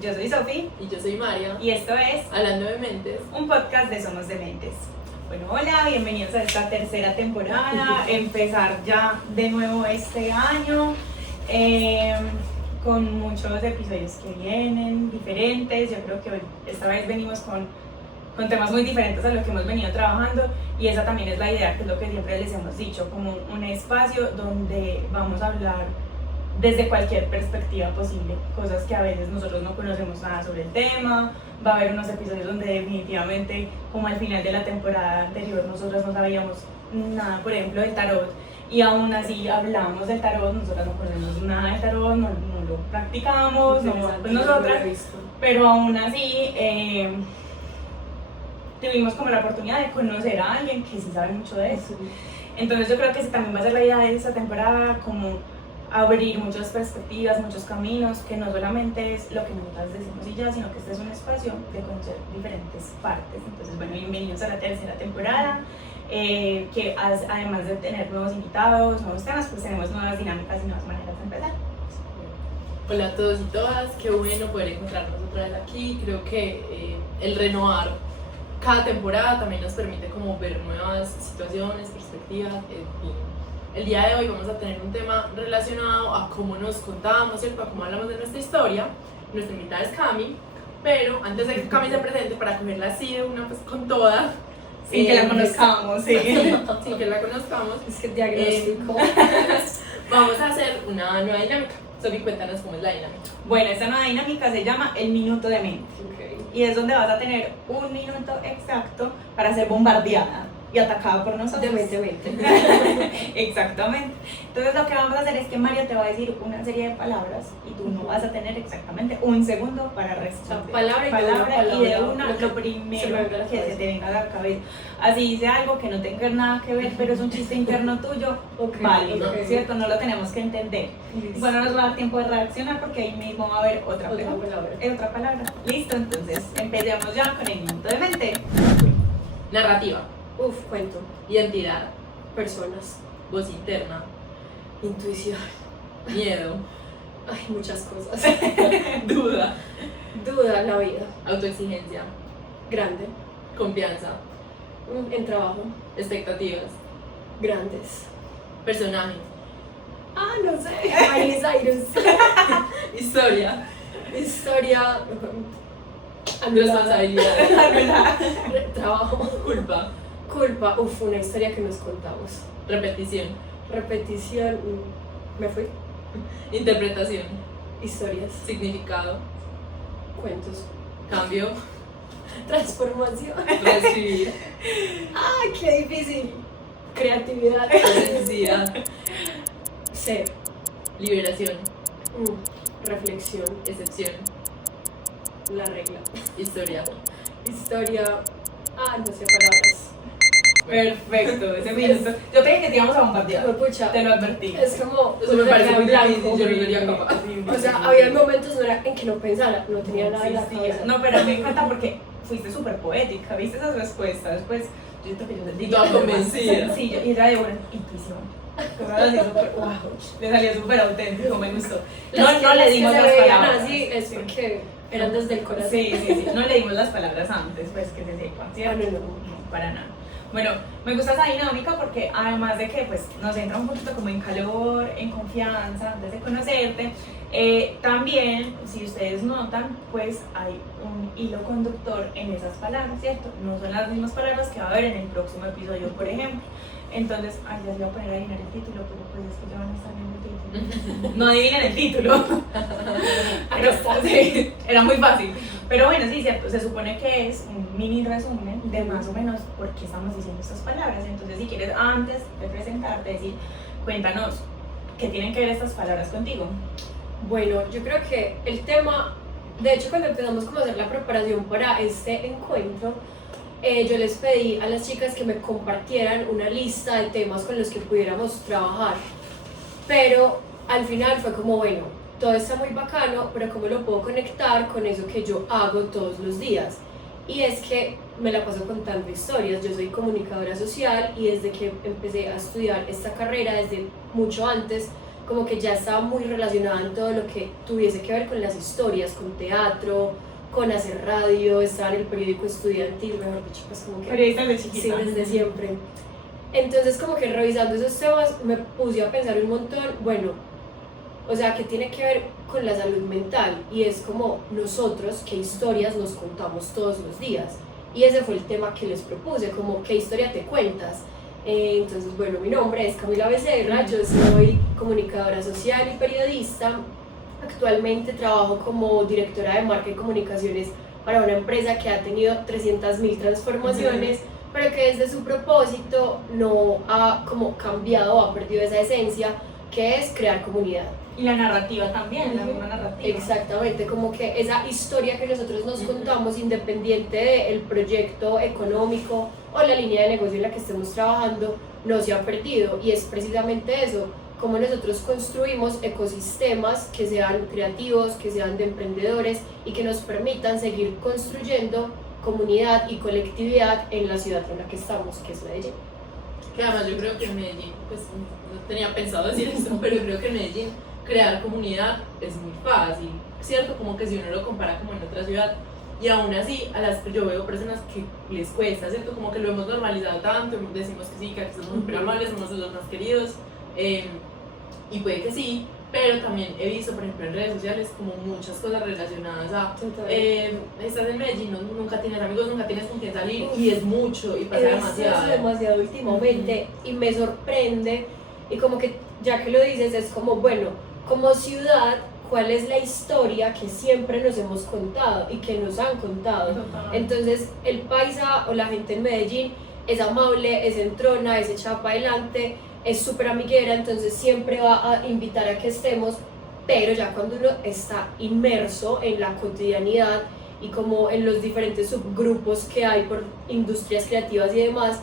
Yo soy Sofi. Y yo soy María. Y esto es Hablando de Mentes, un podcast de Somos Dementes. Bueno, hola, bienvenidos a esta tercera temporada. Empezar ya de nuevo este año con muchos episodios que vienen, diferentes. Yo creo que hoy, esta vez venimos con temas muy diferentes a lo que hemos venido trabajando, y esa también es la idea, que es lo que siempre les hemos dicho, como un espacio donde vamos a hablar desde cualquier perspectiva posible, cosas que a veces nosotros no conocemos nada sobre el tema. Va a haber unos episodios donde definitivamente, como al final de la temporada anterior, nosotros no sabíamos nada, por ejemplo, del tarot, y aún así hablamos del tarot. Nosotras no conocemos nada del tarot, no lo practicamos, no, pues nosotras, pero aún así tuvimos como la oportunidad de conocer a alguien que sí sabe mucho de eso. Entonces yo creo que esa también va a ser la idea de esta temporada, como abrir muchas perspectivas, muchos caminos, que no solamente es lo que nosotras decimos y ya, sino que este es un espacio de conocer diferentes partes. Entonces, bueno, bienvenidos a la tercera temporada, que además de tener nuevos invitados, nuevos temas, pues tenemos nuevas dinámicas y nuevas maneras de empezar. Hola a todos y todas, qué bueno poder encontrarnos otra vez aquí. Creo que el renovar cada temporada también nos permite como ver nuevas situaciones, perspectivas, en fin. El día de hoy vamos a tener un tema relacionado a cómo nos contamos, ¿cierto? A cómo hablamos de nuestra historia. Nuestra invitada es Cami, pero antes de que Cami se presente, para cogerla así de una pues con toda, sin que la conozcamos, sí. Sin que la conozcamos. Es que diagnóstico. Vamos a hacer una nueva dinámica. Sofi, cuéntanos cómo es la dinámica. Bueno, esta nueva dinámica se llama el minuto de mente. Okay. Y es donde vas a tener un minuto exacto para ser bombardeada y atacada por nosotros. De mente. Exactamente. Entonces lo que vamos a hacer es que María te va a decir una serie de palabras y tú no vas a tener exactamente un segundo para responder. Palabra y de una lo primero que se te venga a la cabeza. Así dice algo que no tenga nada que ver, pero es un chiste interno tuyo, válido, ¿cierto? No lo tenemos que entender. Y bueno, nos va a dar tiempo de reaccionar porque ahí mismo va a haber otra palabra. Listo, entonces empecemos ya con el minuto de mente. Narrativa. Cuento. Identidad. Personas. Voz interna. Intuición. Miedo. Ay, muchas cosas. Duda. Duda, la vida. Autoexigencia. Grande. Confianza. En trabajo. Expectativas. Grandes. Personaje. No sé. Miley Cyrus. Historia. Historia. Responsabilidad. Trabajo. Culpa. Una historia que nos contamos. Repetición. Repetición. Me fui. Interpretación. Historias. Significado. Cuentos. Cambio. Transformación. Reescribir. ¡Qué difícil! Creatividad. Necesidad. Ser. Liberación. Reflexión. Excepción. La regla. Historia. Historia. No sé palabras. Perfecto, ese minuto. Yo te dije que te íbamos a bombardear. Pucha, Te lo advertí. es como. Eso me parece muy blanco. difícil, yo no sería capaz. O sea, había momentos en que no pensara, no tenía nada en la cabeza. No, pero me encanta porque fuiste súper poética, viste esas respuestas. Pues yo siento que yo te digo. Toda convencida. Sí, y era de buena intuición. Wow, le salió súper auténtico, me gustó. No le dimos las palabras. Así es porque eran desde el corazón. Sí, no le dimos las palabras antes, pues que se sepan, ¿cierto? No, para nada. Bueno, me gusta esa dinámica porque además de que pues, nos entra un poquito como en calor, en confianza, antes de conocerte, también, si ustedes notan, pues hay un hilo conductor en esas palabras, ¿cierto? No son las mismas palabras que va a haber en el próximo episodio, por ejemplo. Entonces, ya se va a poner a adivinar el título, pero pues es que ya van a estar viendo el título. No adivinen el título. Pero, sí, era muy fácil. Pero bueno, sí, cierto, se supone que es un mini resumen de más o menos por qué estamos diciendo estas palabras. Entonces, si quieres, antes de presentarte, decir, cuéntanos, ¿qué tienen que ver estas palabras contigo? Bueno, yo creo que el tema, de hecho, cuando empezamos como a hacer la preparación para este encuentro, yo les pedí a las chicas que me compartieran una lista de temas con los que pudiéramos trabajar, pero al final fue como, bueno, todo está muy bacano, pero ¿cómo lo puedo conectar con eso que yo hago todos los días? Y es que me la paso contando historias. Yo soy comunicadora social y desde que empecé a estudiar esta carrera, desde mucho antes, como que ya estaba muy relacionada en todo lo que tuviese que ver con las historias, con teatro, con hacer radio, estaba en el periódico estudiantil, mejor dicho, pues como que... Periodista de chiquita. Sí, desde siempre. Entonces como que revisando esos temas me puse a pensar un montón, bueno, o sea, que tiene que ver con la salud mental y es como nosotros, qué historias nos contamos todos los días. Y ese fue el tema que les propuse, como qué historia te cuentas. Entonces, bueno, mi nombre es Camila Becerra, yo soy comunicadora social y periodista. Actualmente trabajo como directora de marca y comunicaciones para una empresa que ha tenido 300.000 transformaciones, pero que desde su propósito no ha como cambiado o ha perdido esa esencia que es crear comunidad. Y la narrativa también, la misma narrativa. Exactamente, como que esa historia que nosotros nos contamos, independiente del proyecto económico o la línea de negocio en la que estemos trabajando, no se ha perdido. Y es precisamente eso, como nosotros construimos ecosistemas que sean creativos, que sean de emprendedores y que nos permitan seguir construyendo comunidad y colectividad en la ciudad en la que estamos, que es Medellín. Que además yo creo que en Medellín, pues no tenía pensado decir esto, pero creo que en Medellín crear comunidad es muy fácil, ¿cierto? Como que si uno lo compara como en otra ciudad, y aún así yo veo personas que les cuesta, ¿cierto? Como que lo hemos normalizado tanto, decimos que sí, que aquí somos súper amables, somos los más queridos, y puede que sí, pero también he visto, por ejemplo, en redes sociales como muchas cosas relacionadas a estás en Medellín, nunca tienes amigos, nunca tienes con quién salir, y es mucho, y pasa demasiado. Es demasiado últimamente, y me sorprende, y como que ya que lo dices, es como, bueno, como ciudad, ¿cuál es la historia que siempre nos hemos contado y que nos han contado? Entonces, el paisa o la gente en Medellín es amable, es entrona, es echada para adelante, es súper amiguera, entonces siempre va a invitar a que estemos, pero ya cuando uno está inmerso en la cotidianidad y como en los diferentes subgrupos que hay por industrias creativas y demás,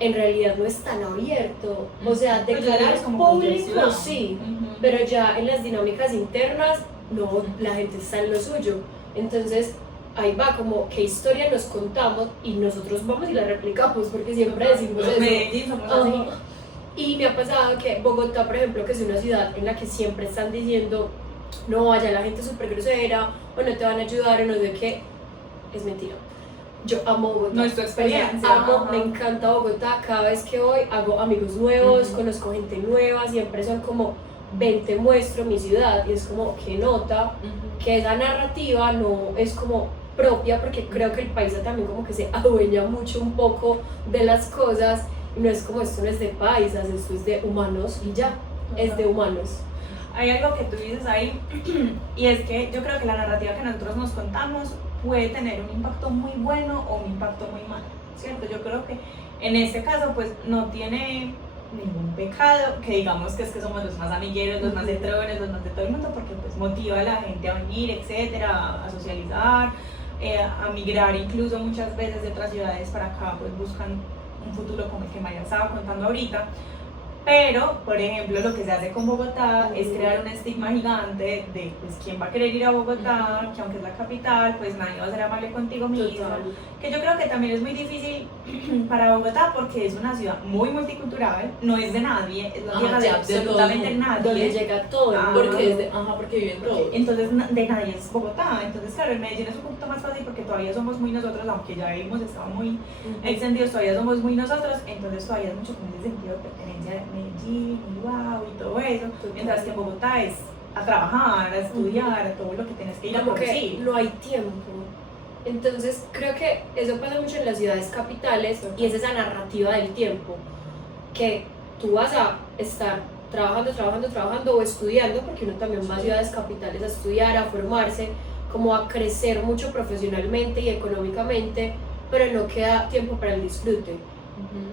en realidad no es tan abierto, o sea, declarar público sí, pero ya en las dinámicas internas no, la gente está en lo suyo, entonces ahí va como qué historia nos contamos y nosotros vamos y la replicamos porque siempre decimos eso. Medellín somos así. Y me ha pasado que Bogotá, por ejemplo, que es una ciudad en la que siempre están diciendo no, allá la gente es súper grosera o no te van a ayudar o no sé qué, es mentira. Yo amo Bogotá. No es tu experiencia. Me encanta Bogotá. Cada vez que voy hago amigos nuevos, conozco gente nueva, siempre son como, ven, te muestro mi ciudad. Y es como que nota que esa narrativa no es como propia, porque creo que el paisa también como que se adueña mucho un poco de las cosas. Y no es como, esto no es de paisas, esto es de humanos y ya, es de humanos. Hay algo que tú dices ahí, y es que yo creo que la narrativa que nosotros nos contamos puede tener un impacto muy bueno o un impacto muy malo, ¿cierto? Yo creo que en este caso pues no tiene ningún pecado, que digamos que es que somos los más amigueros, los más entrones, los más de todo el mundo, porque pues motiva a la gente a venir, etcétera, a socializar, a migrar incluso muchas veces de otras ciudades para acá, pues buscan un futuro como el que María estaba contando ahorita. Pero, por ejemplo, lo que se hace con Bogotá es crear un estigma gigante de pues, quién va a querer ir a Bogotá, que aunque es la capital, pues nadie va a ser amable contigo mismo. Que yo creo que también es muy difícil para Bogotá porque es una ciudad muy multicultural, no es de nadie, es la tierra de absolutamente nadie. Donde llega todo, porque viven todos. Entonces, de nadie es Bogotá. Entonces, claro, en Medellín es un poquito más fácil porque todavía somos muy nosotros, aunque ya vivimos, estamos muy extendidos, todavía somos muy nosotros, entonces todavía es mucho como ese sentido de pertenencia de Medellín, y wow, y todo eso, mientras que en Bogotá es a trabajar, a estudiar, a todo lo que tienes que ir a producir. No hay tiempo. Entonces creo que eso pasa mucho en las ciudades capitales y es esa narrativa del tiempo, que tú vas a estar trabajando o estudiando, porque uno también va a ciudades capitales a estudiar, a formarse, como a crecer mucho profesionalmente y económicamente, pero no queda tiempo para el disfrute.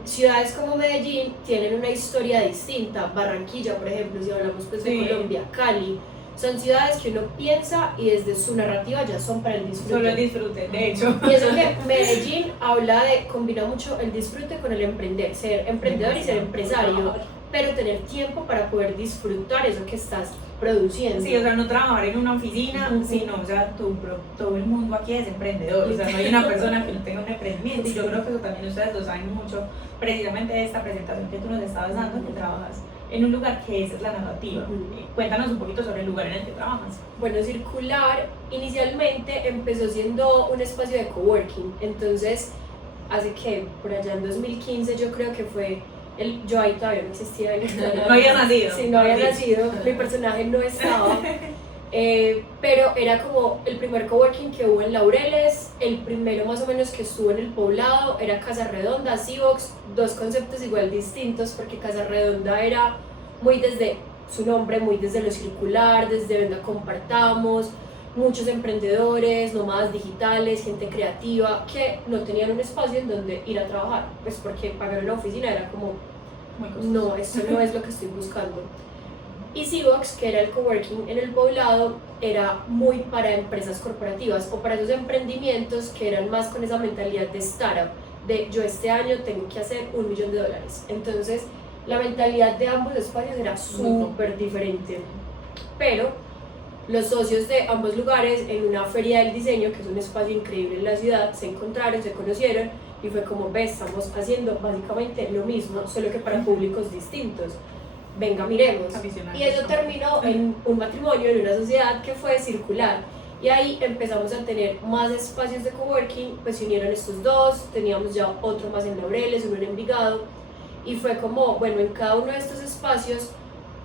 Ciudades como Medellín tienen una historia distinta, Barranquilla, por ejemplo, si hablamos pues de Colombia, Cali, son ciudades que uno piensa y desde su narrativa ya son para el disfrute. Solo el disfrute, de hecho. Y eso que Medellín habla de, combina mucho el disfrute con el emprender, ser emprendedor y ser empresario, pero tener tiempo para poder disfrutar eso que estás produciendo. Sí, o sea, no trabajar en una oficina, sino, o sea, todo el mundo aquí es emprendedor, o sea, no hay una persona que no tenga un emprendimiento, y yo creo que eso también ustedes lo saben mucho, precisamente de esta presentación que tú nos estabas dando, que trabajas en un lugar que esa es la narrativa. Cuéntanos un poquito sobre el lugar en el que trabajas. Bueno, Circular inicialmente empezó siendo un espacio de coworking, entonces hace que por allá en 2015 yo creo que fue yo ahí todavía no existía. No había nacido. Sí, no había nacido, mi personaje no estaba. Pero era como el primer coworking que hubo en Laureles, el primero más o menos que estuvo en el Poblado, era Casa Redonda, Civox, dos conceptos igual distintos porque Casa Redonda era muy desde su nombre, muy desde lo circular, desde venga compartamos, muchos emprendedores, nómadas digitales, gente creativa que no tenían un espacio en donde ir a trabajar, pues porque pagar una oficina era como, no, esto no es lo que estoy buscando. Y Civox, que era el coworking en el Poblado, era muy para empresas corporativas o para esos emprendimientos que eran más con esa mentalidad de startup, de yo este año tengo que hacer $1 millón. Entonces, la mentalidad de ambos espacios era súper diferente. Pero los socios de ambos lugares en una feria del diseño, que es un espacio increíble en la ciudad, se encontraron, se conocieron y fue como, ves, estamos haciendo básicamente lo mismo, solo que para públicos distintos. Venga, miremos. Y eso terminó en un matrimonio, en una sociedad que fue Circular. Y ahí empezamos a tener más espacios de coworking, pues se unieron estos dos, teníamos ya otro más en Laureles, uno en Envigado, y fue como, bueno, en cada uno de estos espacios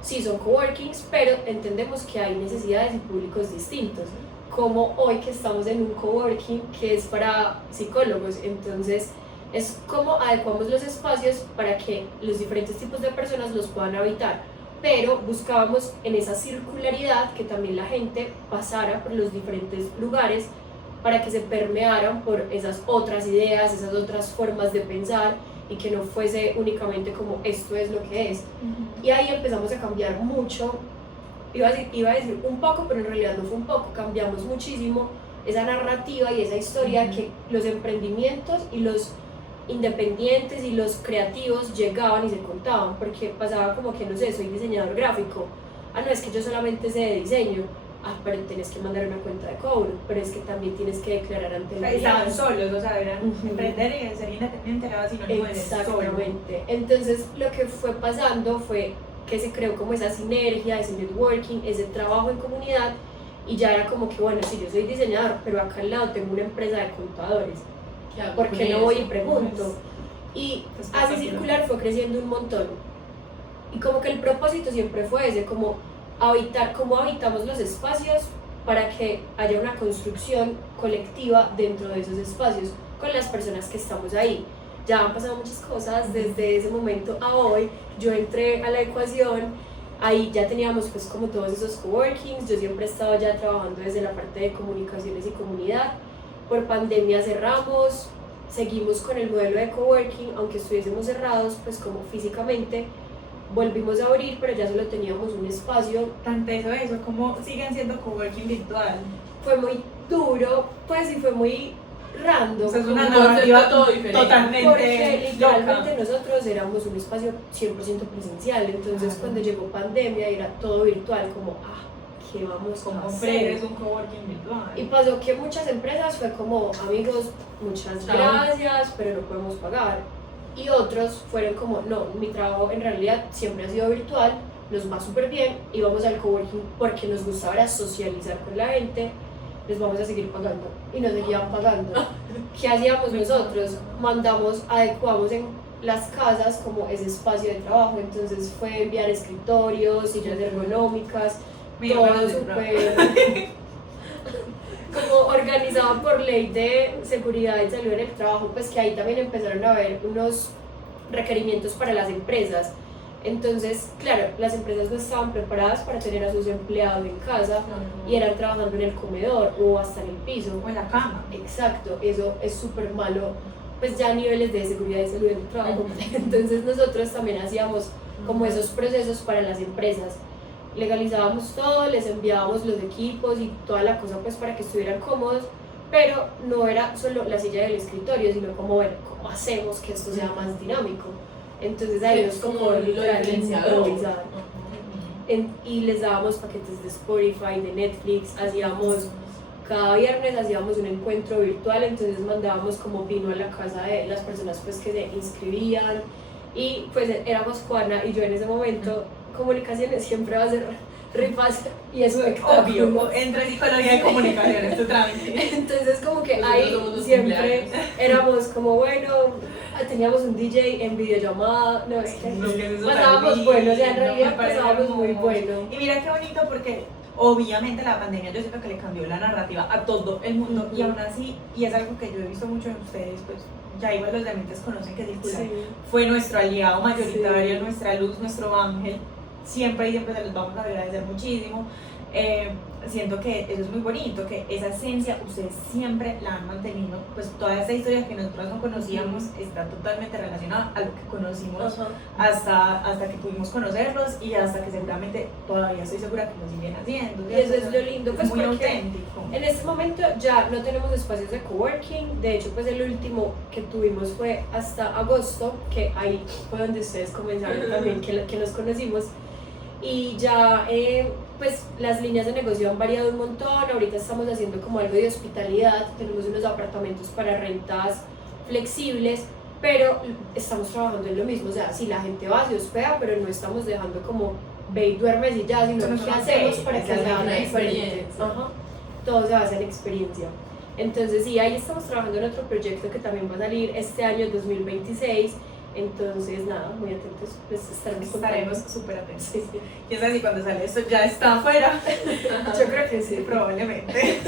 sí son coworkings, pero entendemos que hay necesidades y públicos distintos, como hoy que estamos en un coworking que es para psicólogos, entonces es como adecuamos los espacios para que los diferentes tipos de personas los puedan habitar, pero buscábamos en esa circularidad que también la gente pasara por los diferentes lugares para que se permearan por esas otras ideas, esas otras formas de pensar y que no fuese únicamente como esto es lo que es. Y ahí empezamos a cambiar mucho, iba a decir un poco, pero en realidad no fue un poco, cambiamos muchísimo esa narrativa y esa historia que los emprendimientos y los independientes y los creativos llegaban y se contaban, porque pasaba como que, no sé, soy diseñador gráfico, no, es que yo solamente sé de diseño, pero tienes que mandar una cuenta de cobro, pero es que también tienes que declarar ante el estaban solos, o sea, eran emprender y ser independiente era sinónimo de ser solo. Exactamente, entonces lo que fue pasando fue que se creó como esa sinergia, ese networking, ese trabajo en comunidad, y ya era como que, bueno, sí, yo soy diseñador, pero acá al lado tengo una empresa de contadores, ¿por qué no voy y pregunto? Y así Circular fue creciendo un montón. Y como que el propósito siempre fue ese, como habitar, cómo habitamos los espacios para que haya una construcción colectiva dentro de esos espacios con las personas que estamos ahí. Ya han pasado muchas cosas desde ese momento a hoy. Yo entré a la ecuación, ahí ya teníamos pues como todos esos coworkings, yo siempre he estado ya trabajando desde la parte de comunicaciones y comunidad. Por pandemia cerramos, seguimos con el modelo de coworking, aunque estuviésemos cerrados, pues como físicamente, volvimos a abrir, pero ya solo teníamos un espacio. Tanto eso, ¿cómo siguen siendo coworking virtual? Fue muy duro, pues y fue muy random. O sea, es una narrativa todo diferente. Totalmente porque literalmente loca. nosotros éramos un espacio 100% presencial, entonces cuando llegó pandemia era todo virtual, como, ¿qué vamos a hacer? Es un coworking virtual. Y pasó que muchas empresas fue como, amigos, muchas gracias, pero no podemos pagar. Y otros fueron como, no, mi trabajo en realidad siempre ha sido virtual, nos va súper bien, y vamos al coworking porque nos gustaba era socializar con la gente, les vamos a seguir pagando. Y nos seguían pagando. ¿Qué hacíamos nosotros? Adecuamos en las casas como ese espacio de trabajo, entonces fue enviar escritorios, sillas ergonómicas, todo súper como organizado por ley de seguridad y salud en el trabajo, pues que ahí también empezaron a haber unos requerimientos para las empresas. Entonces, claro, las empresas no estaban preparadas para tener a sus empleados en casa y eran trabajando en el comedor o hasta en el piso. O en la cama. Exacto, eso es súper malo, pues ya a niveles de seguridad y salud en el trabajo. Entonces nosotros también hacíamos como esos procesos para las empresas. Legalizábamos todo, les enviábamos los equipos y toda la cosa pues para que estuvieran cómodos, pero no era solo la silla del escritorio, sino como, bueno, ¿cómo hacemos que esto sea más dinámico? Entonces ahí nos como improvisar. Y les dábamos paquetes de Spotify, de Netflix, cada viernes hacíamos un encuentro virtual, entonces mandábamos como vino a la casa de las personas pues que se inscribían, y pues éramos Juana y yo en ese momento. Comunicaciones siempre va a ser re fácil y eso es obvio, entre psicología y comunicaciones, tu trámite. Entonces como que Nosotros ahí somos los siempre cumpleaños. éramos como bueno, teníamos un DJ en videollamada, no es que Los que se pasábamos supervisan, bueno, o sea en me realidad parece pasábamos muy hermoso. bueno. Y mira qué bonito porque obviamente la pandemia yo siento que le cambió la narrativa a todo el mundo y aún así, y es algo que yo he visto mucho en ustedes, pues ya igual los dementes conocen que Circular Sí. fue nuestro aliado mayoritario, Sí. nuestra luz, nuestro ángel, siempre y siempre se los vamos a agradecer muchísimo. Siento que eso es muy bonito, que esa esencia ustedes siempre la han mantenido, pues toda esa historia que nosotros no conocíamos está totalmente relacionada a lo que conocimos Ajá. hasta que pudimos conocerlos y hasta que seguramente todavía estoy segura que lo siguen haciendo. Y eso es lo lindo, pues muy porque auténtico. en este momento ya no tenemos espacios de coworking, de hecho pues el último que tuvimos fue hasta agosto, que ahí fue donde ustedes comenzaron también que nos conocimos, y ya pues las líneas de negocio han variado un montón, ahorita estamos haciendo como algo de hospitalidad, tenemos unos apartamentos para rentas flexibles, pero estamos trabajando en lo mismo, o sea, si la gente va, se hospeda, pero no estamos dejando como ve y duermes y ya, sino Eso no qué es hacemos ok, para es que algo sea una una experiencia. experiencia. Ajá. Todo se basa en experiencia. Entonces, sí, ahí estamos trabajando en otro proyecto que también va a salir este año 2026. Entonces, nada, muy atentos, pues Estaremos súper atentos. Sí, sí. Quién sabe si cuando sale esto ya está afuera. Yo creo que sí. Probablemente.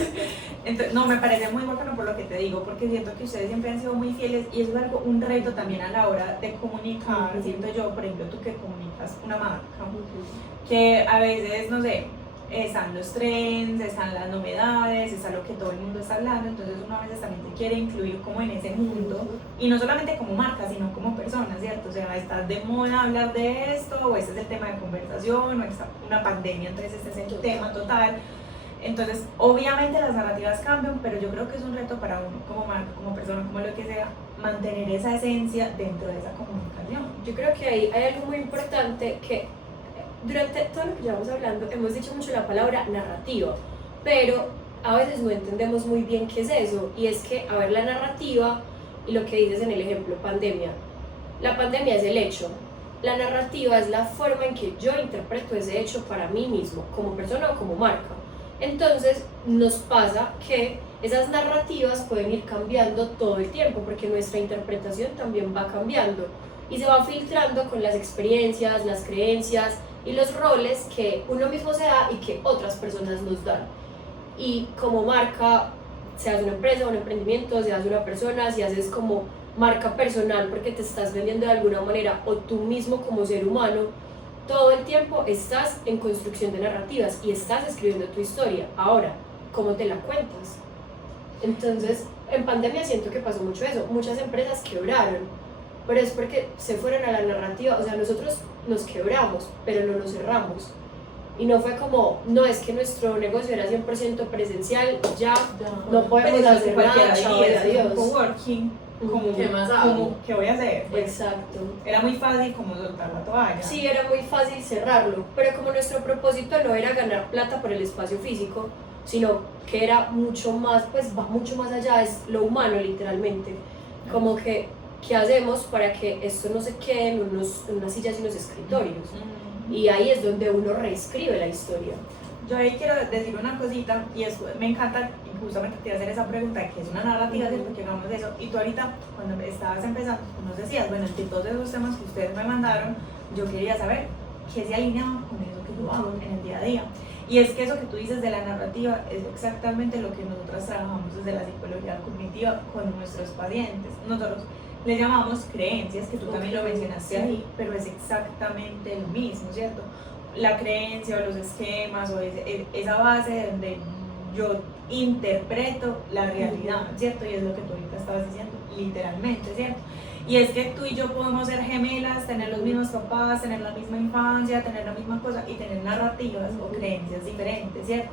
Entonces, no, me parece muy bacano por lo que te digo, porque siento que ustedes siempre han sido muy fieles y eso es algo, un reto también a la hora de comunicar. Siento yo, por ejemplo, tú que comunicas una marca, que a veces, no sé, están los trends, están las novedades, está lo que todo el mundo está hablando, entonces uno a veces también te quiere incluir como en ese mundo, y no solamente como marca, sino como persona, ¿cierto? O sea, está de moda hablar de esto, o este es el tema de conversación, o está una pandemia, entonces este es el tema total. Entonces, obviamente las narrativas cambian, pero yo creo que es un reto para uno como marca, como persona, como lo que sea, mantener esa esencia dentro de esa comunicación. Yo creo que ahí hay algo muy importante que durante todo lo que llevamos hablando hemos dicho mucho la palabra narrativa, pero a veces no entendemos muy bien qué es eso, y es que, a ver, la narrativa y lo que dices en el ejemplo pandemia, la pandemia es el hecho, la narrativa es la forma en que yo interpreto ese hecho para mí mismo, como persona o como marca. Entonces nos pasa que esas narrativas pueden ir cambiando todo el tiempo, porque nuestra interpretación también va cambiando y se va filtrando con las experiencias, las creencias y los roles que uno mismo se da y que otras personas nos dan. Y como marca, seas una empresa, un emprendimiento, seas una persona, si haces como marca personal porque te estás vendiendo de alguna manera, o tú mismo como ser humano, todo el tiempo estás en construcción de narrativas y estás escribiendo tu historia. Ahora, ¿cómo te la cuentas? Entonces, en pandemia siento que pasó mucho eso. Muchas empresas quebraron, pero es porque se fueron a la narrativa. O sea, nosotros nos quebramos, pero no nos cerramos. Y no fue como, no, es que nuestro negocio era 100% presencial, ya no podemos Pero hacer nada, chao y es un adiós. coworking, como, ¿Qué más hago? como, ¿qué voy a hacer? Pues, Exacto. era muy fácil como soltar la toalla. Sí, era muy fácil cerrarlo, pero como nuestro propósito no era ganar plata por el espacio físico, sino que era mucho más, pues va mucho más allá, es lo humano literalmente. Como que, ¿qué hacemos para que esto no se quede en unas sillas y unos escritorios? Y ahí es donde uno reescribe la historia. Yo ahí quiero decir una cosita, y es, me encanta, y justamente te iba a hacer esa pregunta, que es una narrativa, ¿cierto? Que hagamos de eso. Y tú ahorita, cuando estabas empezando, nos decías, bueno, entre todos esos temas que ustedes me mandaron, yo quería saber qué se alineaba con eso que yo hago en el día a día. Y es que eso que tú dices de la narrativa es exactamente lo que nosotros trabajamos desde la psicología cognitiva con nuestros pacientes. Nosotros le llamamos creencias, que tú también lo mencionaste ahí, pero es exactamente lo mismo, ¿cierto? La creencia o los esquemas o esa base donde yo interpreto la realidad, ¿cierto? Y es lo que tú ahorita estabas diciendo, literalmente, ¿cierto? Y es que tú y yo podemos ser gemelas, tener los mismos papás, tener la misma infancia, tener la misma cosa y tener narrativas o creencias diferentes, ¿cierto?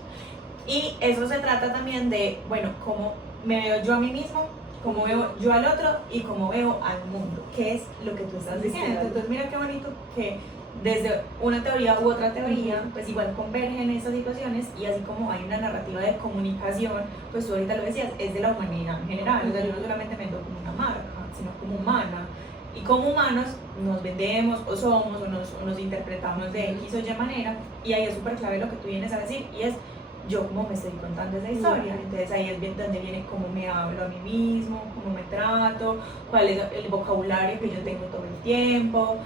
Y eso se trata también de, bueno, cómo me veo yo a mí mismo, cómo veo yo al otro y cómo veo al mundo, que es lo que tú estás diciendo. Entonces mira qué bonito que desde una teoría u otra teoría, pues igual convergen esas situaciones, y así como hay una narrativa de comunicación, pues tú ahorita lo decías, es de la humanidad en general. O sea, yo no solamente me vendo como una marca, sino como humana. Y como humanos nos vendemos o somos o nos interpretamos de X o Y manera, y ahí es súper clave lo que tú vienes a decir, y es yo cómo me estoy contando esa historia. Entonces ahí es bien donde viene cómo me hablo a mí mismo, cómo me trato, cuál es el vocabulario que yo tengo todo el tiempo.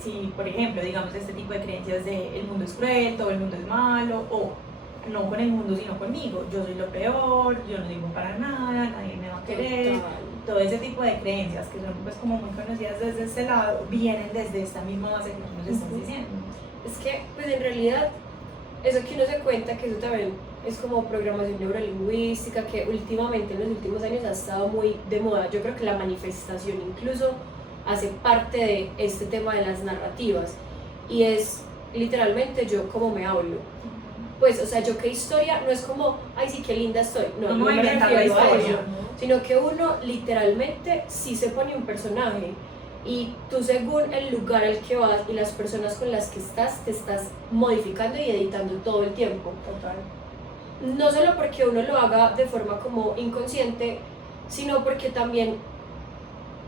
Si, por ejemplo, digamos este tipo de creencias de el mundo es cruel, todo el mundo es malo, o no con el mundo sino conmigo, yo soy lo peor, yo no digo para nada, nadie me va a querer. Todo ese tipo de creencias que son pues como muy conocidas desde este lado, vienen desde esta misma base que tú nos estás diciendo. Es que pues en realidad eso que uno se cuenta, que eso también es como programación neurolingüística, que últimamente en los últimos años ha estado muy de moda. Yo creo que la manifestación incluso hace parte de este tema de las narrativas, y es literalmente yo cómo me hablo. Pues, o sea, yo qué historia, no es como, ay sí, qué linda estoy, no me refiero a eso, sino que uno literalmente sí se pone un personaje, y tú según el lugar al que vas y las personas con las que estás, te estás modificando y editando todo el tiempo. Total. No solo porque uno lo haga de forma como inconsciente, sino porque también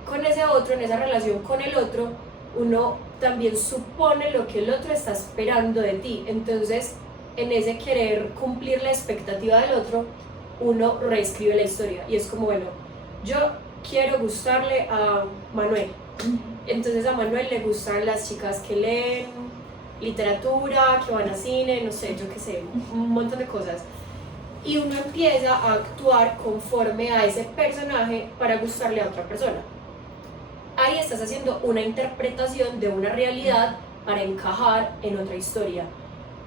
con ese otro, en esa relación con el otro, uno también supone lo que el otro está esperando de ti. Entonces, en ese querer cumplir la expectativa del otro, uno reescribe la historia y es como, bueno, yo quiero gustarle a Manuel, entonces a Manuel le gustan las chicas que leen literatura, que van a cine, no sé, yo qué sé, un montón de cosas, y uno empieza a actuar conforme a ese personaje para gustarle a otra persona. Ahí estás haciendo una interpretación de una realidad para encajar en otra historia,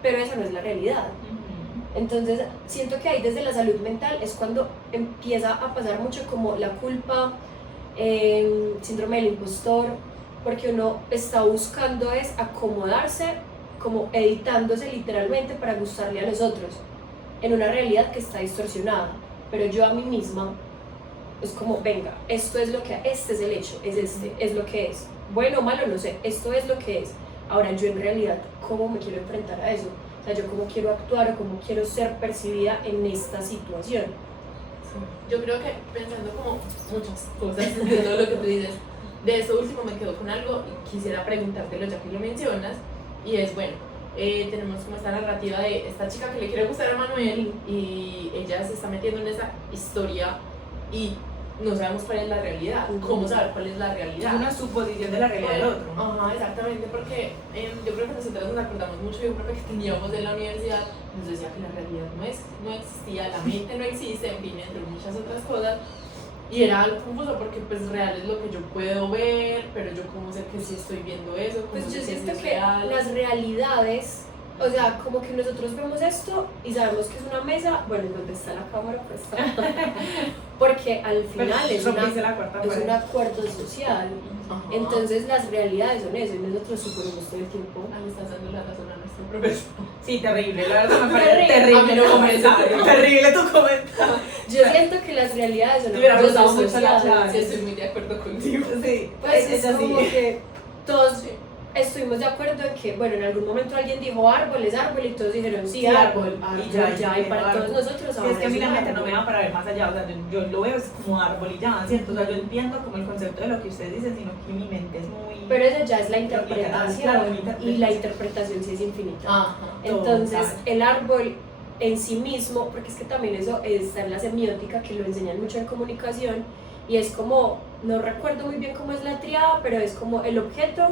pero esa no es la realidad. Entonces siento que ahí desde la salud mental es cuando empieza a pasar mucho como la culpa, síndrome del impostor, porque uno está buscando es acomodarse, como editándose literalmente para gustarle a los otros, en una realidad que está distorsionada. Pero yo a mí misma es como, venga, esto es lo que, este es el hecho, es lo que es, bueno o malo, no sé, esto es lo que es. Ahora yo en realidad, ¿cómo me quiero enfrentar a eso? O sea, yo cómo quiero actuar o cómo quiero ser percibida en esta situación. Sí. Yo creo que pensando como muchas cosas de todo lo que tú dices, de eso último me quedo con algo y quisiera preguntártelo ya que lo mencionas, y es, bueno, tenemos como esta narrativa de esta chica que le quiere gustar a Manuel y ella se está metiendo en esa historia y no sabemos cuál es la realidad. ¿Cómo saber cuál es la realidad? Es una suposición de la realidad del otro. Ajá, exactamente, porque yo creo que nosotros nos acordamos mucho de un profe que teníamos en la universidad, nos decía que la realidad no existía, la mente no existe, en fin, entre muchas otras cosas, y era algo confuso porque pues real es lo que yo puedo ver, pero yo cómo sé que sí estoy viendo eso. Pues yo sé siento si es que real. las realidades, o sea, como que nosotros vemos esto y sabemos que es una mesa, bueno, ¿en dónde está la cámara? Pues está. Porque al final es un acuerdo social. Ajá. Entonces las realidades son eso, y nosotros suponemos todo el tiempo. Me estás dando la razón a nuestro profesor. Sí, terrible, la verdad me parece Terrible. A mí no terrible tu me parece comentario. Terrible tu comentario. Yo siento que las realidades son Te hubiera acuerdos gustado mucho la sociales. clase. Sí, estoy muy de acuerdo contigo. Sí, Pues es así. como que todos estuvimos de acuerdo en que, bueno, en algún momento alguien dijo árbol, es árbol, y todos dijeron sí, árbol, y ya, y para todos nosotros Sí, ahora es que a mí es la un mente no árbol. me da para ver más allá, o sea, yo lo veo es como árbol y ya, ¿cierto? O sea, yo entiendo como el concepto de lo que ustedes dicen, sino que mi mente es muy... Pero eso ya es la interpretación, Claro, y la interpretación sí es infinita. Ajá. Entonces, total. el árbol en sí mismo, porque es que también eso está en la semiótica, que lo enseñan mucho en comunicación, y es como, no recuerdo muy bien cómo es la triada, pero es como el objeto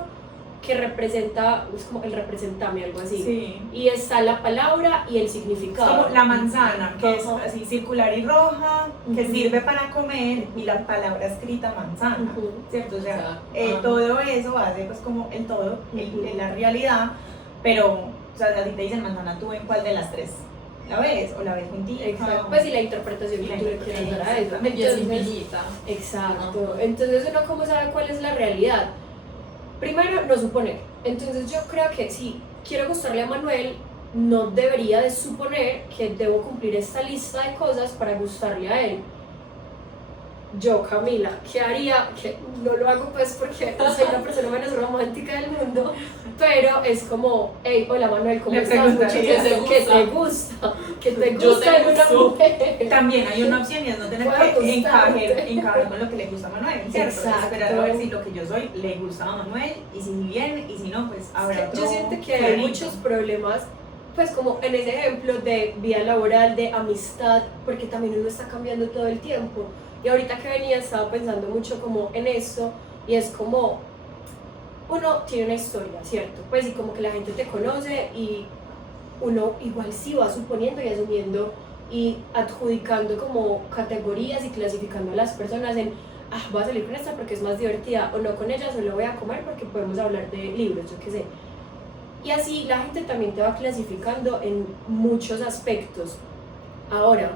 que representa, es como el representame, algo así. Sí. Y está la palabra y el Es significado. como la manzana, que es Ajá. así circular y roja, que Ujú. sirve para comer, y la palabra escrita manzana, Ujú. ¿cierto? O sea, Exacto. todo eso hace pues como el todo, Ujú. en la realidad, pero, o sea, a ti te dicen manzana, ¿tú en cuál de las tres la ves? ¿O la ves juntita? Exacto, pues y la interpretación Y la que tú le quieras dar a eso. interpretación. Y es Entonces, infinita. exacto. Ajá. Entonces uno cómo sabe cuál es la realidad. Primero, no suponer. Entonces yo creo que si quiero gustarle a Manuel, no debería de suponer que debo cumplir esta lista de cosas para gustarle a él. Yo, Camila, ¿qué haría? Que no lo hago pues porque soy la persona menos romántica del mundo, pero es como, hey, hola Manuel, ¿cómo Le estás? Mucho preguntaría, gusto, ¿qué ¿qué te te gusta? que te Yo gusta te en una gusto. mujer. También hay una opción y es no tener Puede que gustarte. encajar con lo que le gusta a Manuel, ¿cierto? Exacto. Esperar a ver si lo que yo soy le gusta a Manuel y si bien y si no, pues habrá otro Yo siento que hay fulanito. muchos problemas, pues como en ese ejemplo de vida laboral, de amistad, porque también uno está cambiando todo el tiempo. Y ahorita que venía estaba pensando mucho como en esto y es como uno tiene una historia, ¿cierto? Pues y como que la gente te conoce y uno igual sí va suponiendo y asumiendo y adjudicando como categorías y clasificando a las personas en voy a salir con esta porque es más divertida o no con ella solo voy a comer porque podemos hablar de libros, yo qué sé. Y así la gente también te va clasificando en muchos aspectos. Ahora,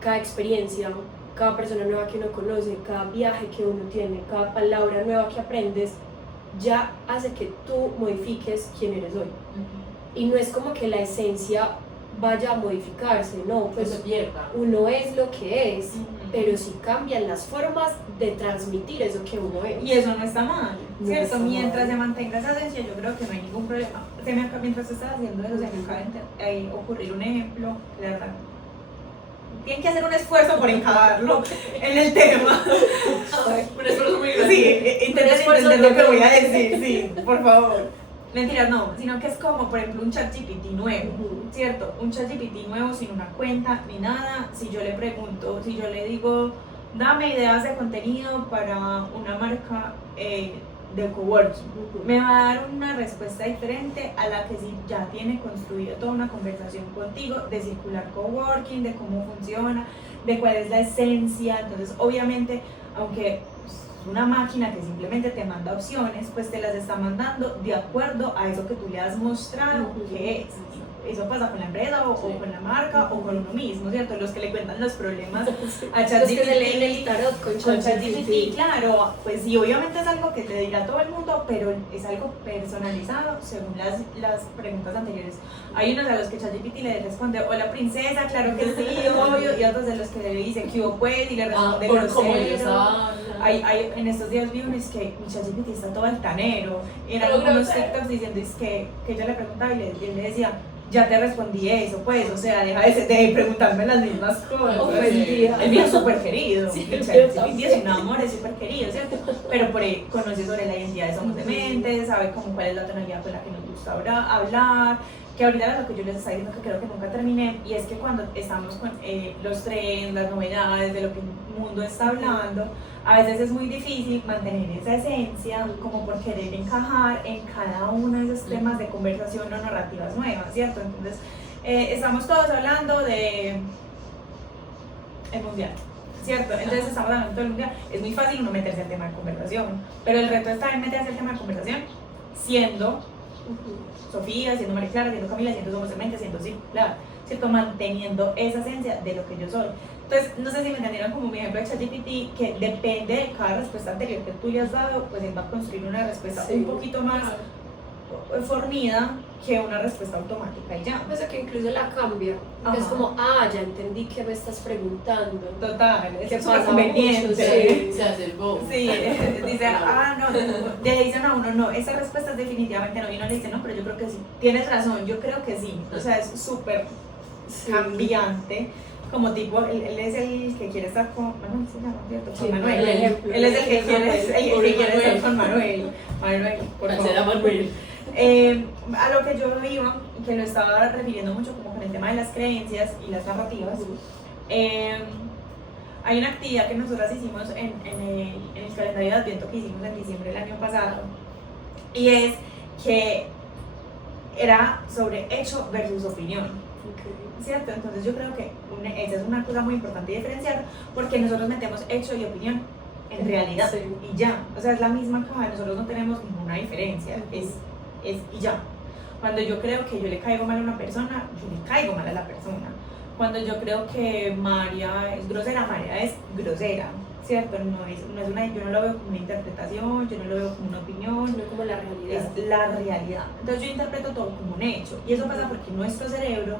cada experiencia, cada persona nueva que uno conoce, cada viaje que uno tiene, cada palabra nueva que aprendes, ya hace que tú modifiques quién eres hoy. Y no es como que la esencia vaya a modificarse, no, Pues pues se pierda. uno es lo que es, Ujú. pero sí cambian las formas de transmitir eso que uno es. Y eso no está mal, No ¿cierto? está Mientras mal. se mantenga esa esencia, yo creo que no hay ningún problema. Mientras estás haciendo eso, se me acaba de ocurrir un ejemplo, que la verdad, tienen que hacer un esfuerzo por encajarlo en el tema. Un esfuerzo muy grande. Sí, intenten esfuerzo entender lo que de- voy a decir, sí, por favor. Mentiras, no, sino que es como, por ejemplo, un ChatGPT nuevo, Ujú. ¿cierto? Un ChatGPT nuevo sin una cuenta ni nada. Si yo le pregunto, si yo le digo, dame ideas de contenido para una marca de coworking, me va a dar una respuesta diferente a la que si ya tiene construida toda una conversación contigo de circular coworking, de cómo funciona, de cuál es la esencia. Entonces, obviamente, aunque es una máquina que simplemente te manda opciones, pues te las está mandando de acuerdo a eso que tú le has mostrado que es. Eso pasa con la empresa o con la marca o con uno mismo, ¿cierto? Los que le cuentan los problemas a Los que se leen el ChatGPT. tarot con Con ChatGPT, ChatGPT. claro, pues sí, obviamente es algo que le dirá a todo el mundo, pero es algo personalizado según las preguntas anteriores. Hay unos a los que ChatGPT le responde, hola princesa, claro que sí, obvio, y otros de los que le dice, ¿qué hubo pues? Y le responde Por cómo ellos grosero. hablan. En estos días vi uno es que mi ChatGPT está todo altanero, y eran Pero unos grosero. TikToks diciendo es que ella le preguntaba y él le decía, ya te respondí eso, pues, o sea, deja de preguntarme las mismas cosas. Ofendida. El mío es súper querido, Sí, mi yo ChatGPT también. es un amor, es súper querido, ¿cierto? Pero por ahí conoce sobre la identidad de Somos Dementes, sabe como cuál es la tonalidad con la que nos gusta hablar, que ahorita es lo que yo les estaba diciendo que creo que nunca terminé, y es que cuando estamos con los trends, las novedades, de lo que el mundo está hablando, a veces es muy difícil mantener esa esencia como por querer encajar en cada uno de esos temas de conversación o narrativas nuevas, ¿cierto? Entonces, estamos todos hablando de el mundial, ¿cierto? Entonces estamos hablando de todo el mundial, es muy fácil uno meterse al tema de conversación, pero el reto está en meterse al tema de conversación siendo Sofía, siendo María Clara, siendo Camila, siendo Somos Dementes, siendo Circular, ¿cierto? Manteniendo esa esencia de lo que yo soy. Entonces, no sé si me entendieron como mi ejemplo de ChatGPT, que depende de cada respuesta anterior que tú le has dado, pues él va a construir una respuesta Sí. un poquito más fornida que una respuesta automática y ya. Pues que incluso la cambia. Ajá. Es como, ya entendí que me estás preguntando. Total, Que es súper pasa conveniente. mucho, sí. Se hace el bobo. Sí, dice, no, le dicen a uno, no, esa respuesta es definitivamente no, y uno le dice, no, pero yo creo que sí, tienes razón, yo creo que sí, o sea, es súper Sí. cambiante, como tipo, él es el que quiere estar con, Manuel se llama, ¿cierto? Con Sí, Manuel, el ejemplo. él es el que quiere, Pobre estar Manuel. con Manuel, por favor. Será Manuel. A lo que yo iba, y que lo estaba refiriendo mucho como con el tema de las creencias y las narrativas, hay una actividad que nosotras hicimos en el calendario de Adviento que hicimos en diciembre del año pasado, y es que era sobre hecho versus opinión, ¿cierto? Entonces yo creo que esa es una cosa muy importante diferenciar, porque nosotros metemos hecho y opinión en realidad, Sí. y ya, o sea, es la misma cosa, nosotros no tenemos ninguna diferencia, es y ya. Cuando yo creo que yo le caigo mal a una persona, yo le caigo mal a la persona. Cuando yo creo que María es grosera, María es grosera, ¿cierto? No es una, yo no lo veo como una interpretación, yo no lo veo como una opinión, No como la realidad. es la realidad. Entonces yo interpreto todo como un hecho, y eso pasa porque nuestro cerebro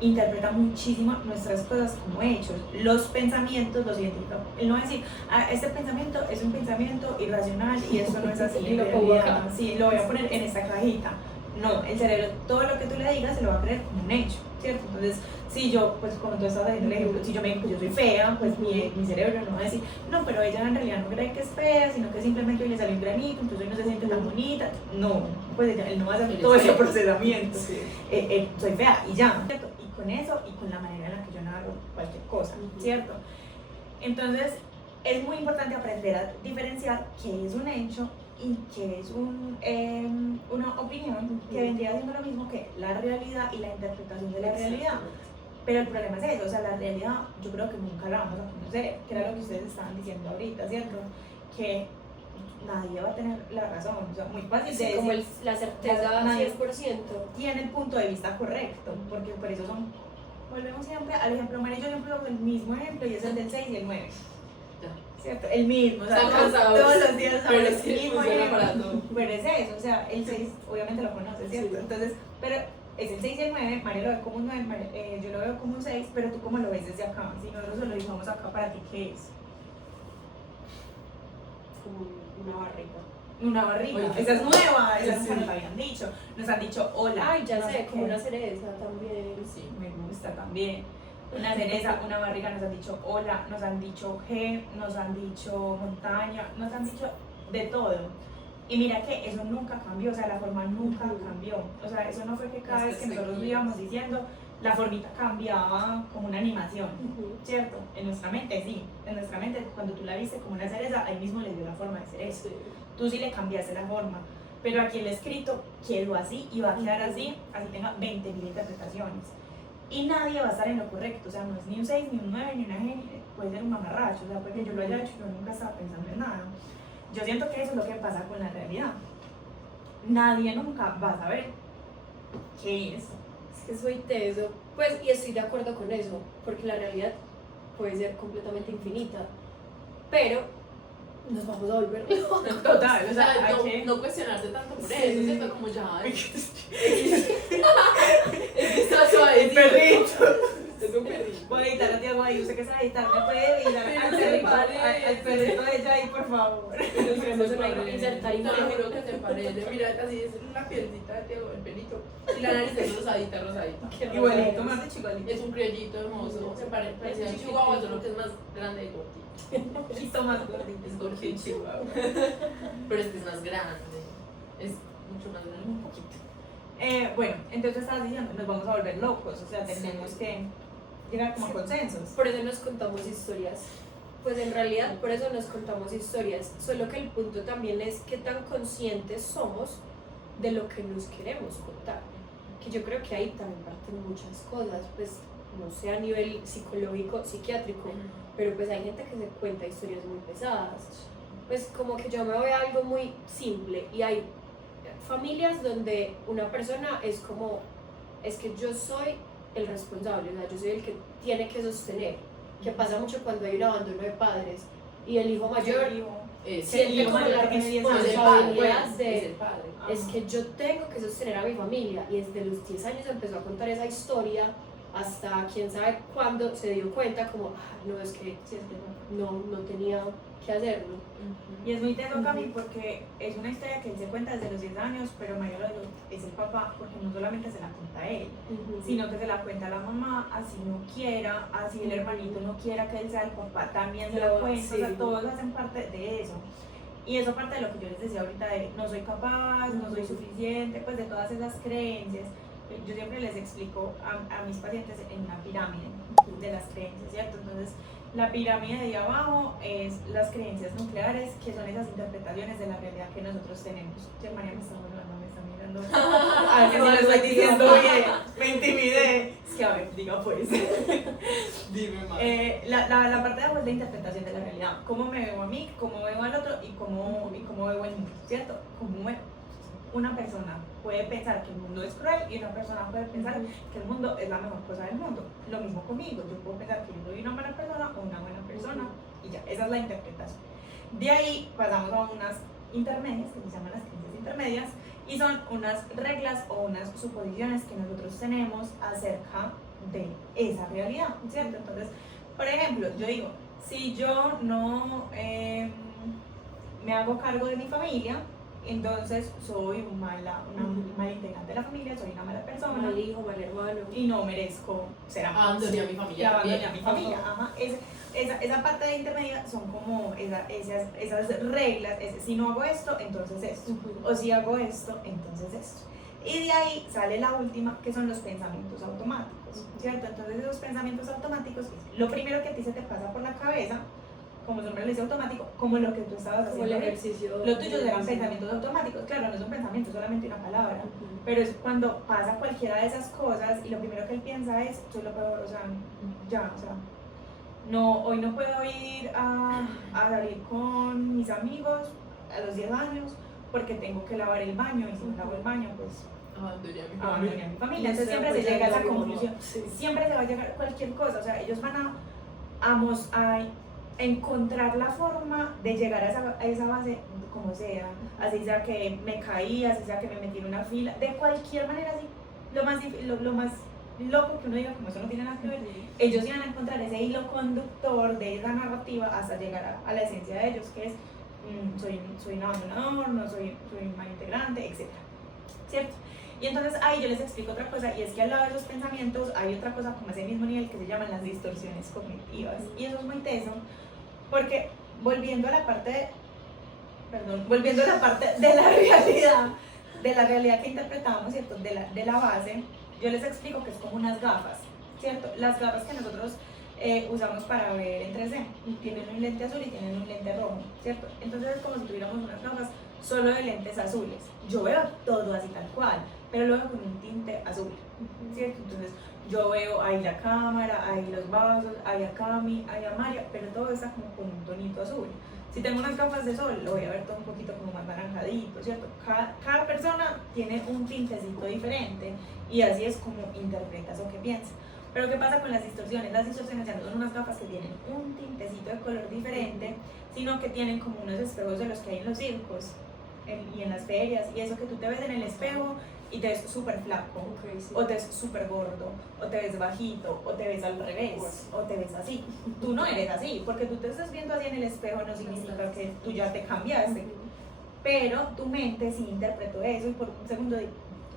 interpreta muchísimo nuestras cosas como hechos. Los pensamientos los identifica. Él no va a decir, este pensamiento es un pensamiento irracional y esto no es así. Y lo en pongo realidad. acá. Sí, lo voy a poner en esta cajita. No, el cerebro, todo lo que tú le digas se lo va a creer como un hecho, ¿cierto? Entonces, si yo, pues como tú estás diciendo el ejemplo, si yo me digo que yo soy fea, pues mi cerebro no va a decir, no, pero ella en realidad no cree que es fea, sino que simplemente hoy le salió un granito, entonces hoy no se siente tan bonita. No, pues él no va a hacer todo ese procesamiento. Sí. Soy fea y ya, ¿cierto? Y con eso y con la manera en la que yo narro cualquier cosa, ¿cierto? Entonces, es muy importante aprender a diferenciar qué es un hecho y qué es una opinión, que vendría siendo lo mismo que la realidad y la interpretación de la realidad. Pero el problema es eso, o sea, la realidad yo creo que nunca la vamos a conocer, que era lo que ustedes estaban diciendo ahorita, ¿cierto? Que nadie va a tener la razón, o sea, muy fácil de como decir, la certeza nadie 100%. tiene el punto de vista correcto, porque por eso volvemos siempre al ejemplo, María, yo siempre uso el mismo ejemplo y es el del 6 y el 9. ¿Cierto? El mismo, o sea, Están cansados, todos los días pero el es que mismo funciona ejemplo. para todo. Pero es eso, o sea, el 6 obviamente lo conoces, ¿cierto? Sí. Entonces, pero es el 6 y el 9, María lo ve como un 9, yo lo veo como un 6, pero tú cómo lo ves desde acá, si nosotros lo dibujamos acá, para ti, ¿qué es? Como una barriga. Una barriga. Oye, Esa es nueva, esa sí. nunca nos habían dicho. Nos han dicho hola. Ay, ya no sé, como qué. una cereza también. Sí. Me gusta también. Una cereza, una barriga, nos han dicho hola, nos han dicho G, nos han dicho montaña, nos han dicho de todo. Y mira que eso nunca cambió, o sea, la forma nunca cambió. O sea, eso no fue que cada vez que nosotros íbamos diciendo, la formita cambiaba como una animación, ¿cierto? En nuestra mente sí, en nuestra mente cuando tú la viste como una cereza, ahí mismo le dio la forma de cereza. Sí. Tú sí le cambiaste la forma, pero aquí el escrito quedó así y va a quedar así tenga 20.000 interpretaciones. Y nadie va a estar en lo correcto, o sea, no es ni un 6, ni un 9, ni una G, puede ser un mamarracho, o sea, puede que yo lo haya hecho y yo nunca estaba pensando en nada. Yo siento que eso es lo que pasa con la realidad. Nadie nunca va a saber qué es. Es que soy teso, pues, y estoy de acuerdo con eso, porque la realidad puede ser completamente infinita, pero nos vamos a volver locos. Total, o sea, hay no, que... no cuestionarse tanto por Sí. eso, ¿cierto? Como ya. Está suave. El perrito. Es un perrito. Voy a editar a Tiago ahí, usted que sabe editar, me puede editar al perrito de ella ahí, por favor. Queremos insertar No, imagen. juro que se parece. Mira, casi es una pielcita de Tiago, el pelito. Y la nariz es rosadita, rosadita. Igualito, más de chihuahuito. Es un criollito hermoso. Se parece a un chihuahua, solo que es más grande y gordito. Un poquito más gordito. Es gordito. Chihuahua. Pero este es más grande. Es mucho más grande. Un poquito. Bueno, entonces estabas diciendo, nos vamos a volver locos, o sea, tenemos que llegar como a consensos. Por eso nos contamos historias. Pues en realidad por eso nos contamos historias. Solo que el punto también es qué tan conscientes somos de lo que nos queremos contar. Que yo creo que ahí también parten muchas cosas, pues no sé a nivel psicológico, psiquiátrico, pero pues hay gente que se cuenta historias muy pesadas. Pues como que yo me voy a algo muy simple y hay familias donde una persona es como, es que yo soy el responsable, o sea, yo soy el que tiene que sostener, que pasa mucho cuando hay un abandono de padres y el hijo mayor siente como la responsabilidad de, es el padre. es que yo tengo que sostener a mi familia, y desde los 10 años empezó a contar esa historia hasta quién sabe cuándo se dio cuenta como, no, es que no tenía que hacerlo. Y es muy teso, Cami, porque es una historia que él se cuenta desde los 10 años, pero Mario es el papá, porque no solamente se la cuenta él, sino que se la cuenta la mamá, así no quiera, así el hermanito no quiera que él sea el papá, también se la cuenta, o sea, todos hacen parte de eso. Y eso parte de lo que yo les decía ahorita de no soy capaz, no soy suficiente, pues de todas esas creencias. Yo siempre les explico a mis pacientes en una pirámide de las creencias, ¿cierto? Entonces, la pirámide de ahí abajo es las creencias nucleares, que son esas interpretaciones de la realidad que nosotros tenemos. Ya María me está hablando, me está mirando. A ver si lo estoy diciendo bien, me intimidé. Es que a ver, diga pues. Dime más. La parte de abajo es la interpretación de la realidad. Cómo me veo a mí, cómo veo al otro y cómo veo el mundo, ¿cierto? Una persona puede pensar que el mundo es cruel y una persona puede pensar que el mundo es la mejor cosa del mundo. Lo mismo conmigo, yo puedo pensar que yo soy una mala persona o una buena persona y ya, esa es la interpretación. De ahí pasamos a unas intermedias, que se llaman las creencias intermedias, y son unas reglas o unas suposiciones que nosotros tenemos acerca de esa realidad, ¿cierto? Entonces, por ejemplo, yo digo, si yo no me hago cargo de mi familia, entonces soy una mala integrante de la familia, soy una mala persona. Mal hijo, mal hermano. Y no merezco ser amada. Abandoné a mi familia. Y abandoné también. a mi familia. Ajá. Esa parte de intermedia son como esas reglas, si no hago esto, entonces esto. O si hago esto, entonces esto. Y de ahí sale la última, que son los pensamientos automáticos, ¿cierto? Entonces esos pensamientos automáticos, lo primero que a ti se te pasa por la cabeza, como su nombre le dice automático, como lo que tú estabas Como el haciendo. ejercicio. Lo tuyo eran pensamientos automáticos, claro, no es un pensamiento, solamente una palabra, pero es cuando pasa cualquiera de esas cosas y lo primero que él piensa es, soy lo peor, o sea, ya, o sea, no, hoy no puedo ir a salir con mis amigos a los 10 años porque tengo que lavar el baño y si no lavo el baño, pues Abandoné a mi abandoné familia. a mi familia. Entonces siempre se llega a esa conclusión, Sí. siempre se va a llegar cualquier cosa, o sea, ellos van a encontrar la forma de llegar a esa base como sea, así sea que me caí, así sea que me metí en una fila, de cualquier manera así, lo más loco que uno diga, como eso no tiene nada que ver, ellos iban a encontrar ese hilo conductor de esa narrativa hasta llegar a la esencia de ellos, que es soy un abandonador, no soy un mal integrante, etc. ¿Cierto? Y entonces ahí yo les explico otra cosa, y es que al lado de los pensamientos hay otra cosa como ese mismo nivel que se llaman las distorsiones cognitivas. Y eso es muy teso, porque volviendo a la parte de la realidad que interpretábamos, ¿cierto? De la base, yo les explico que es como unas gafas, ¿cierto? Las gafas que nosotros usamos para ver en 3D, tienen un lente azul y tienen un lente rojo, ¿cierto? Entonces es como si tuviéramos unas gafas solo de lentes azules. Yo veo todo así tal cual, pero lo veo con un tinte azul, ¿cierto? Entonces yo veo ahí la cámara, ahí los vasos, ahí a Cami, ahí a María, pero todo está como con un tonito azul. Si tengo unas gafas de sol, lo voy a ver todo un poquito como más naranjadito, ¿cierto? Cada persona tiene un tintecito diferente y así es como interpretas o que piensas. Pero ¿qué pasa con las distorsiones? Las distorsiones ya no son unas gafas que tienen un tintecito de color diferente, sino que tienen como unos espejos de los que hay en los circos y en las ferias, y eso que tú te ves en el espejo y te ves súper flaco, Sí. o te ves súper gordo, o te ves bajito, o te ves al revés, o te ves así. Tú no eres así, porque tú te estás viendo así en el espejo no significa que tú ya te cambiaste, pero tu mente sí interpretó eso y por un segundo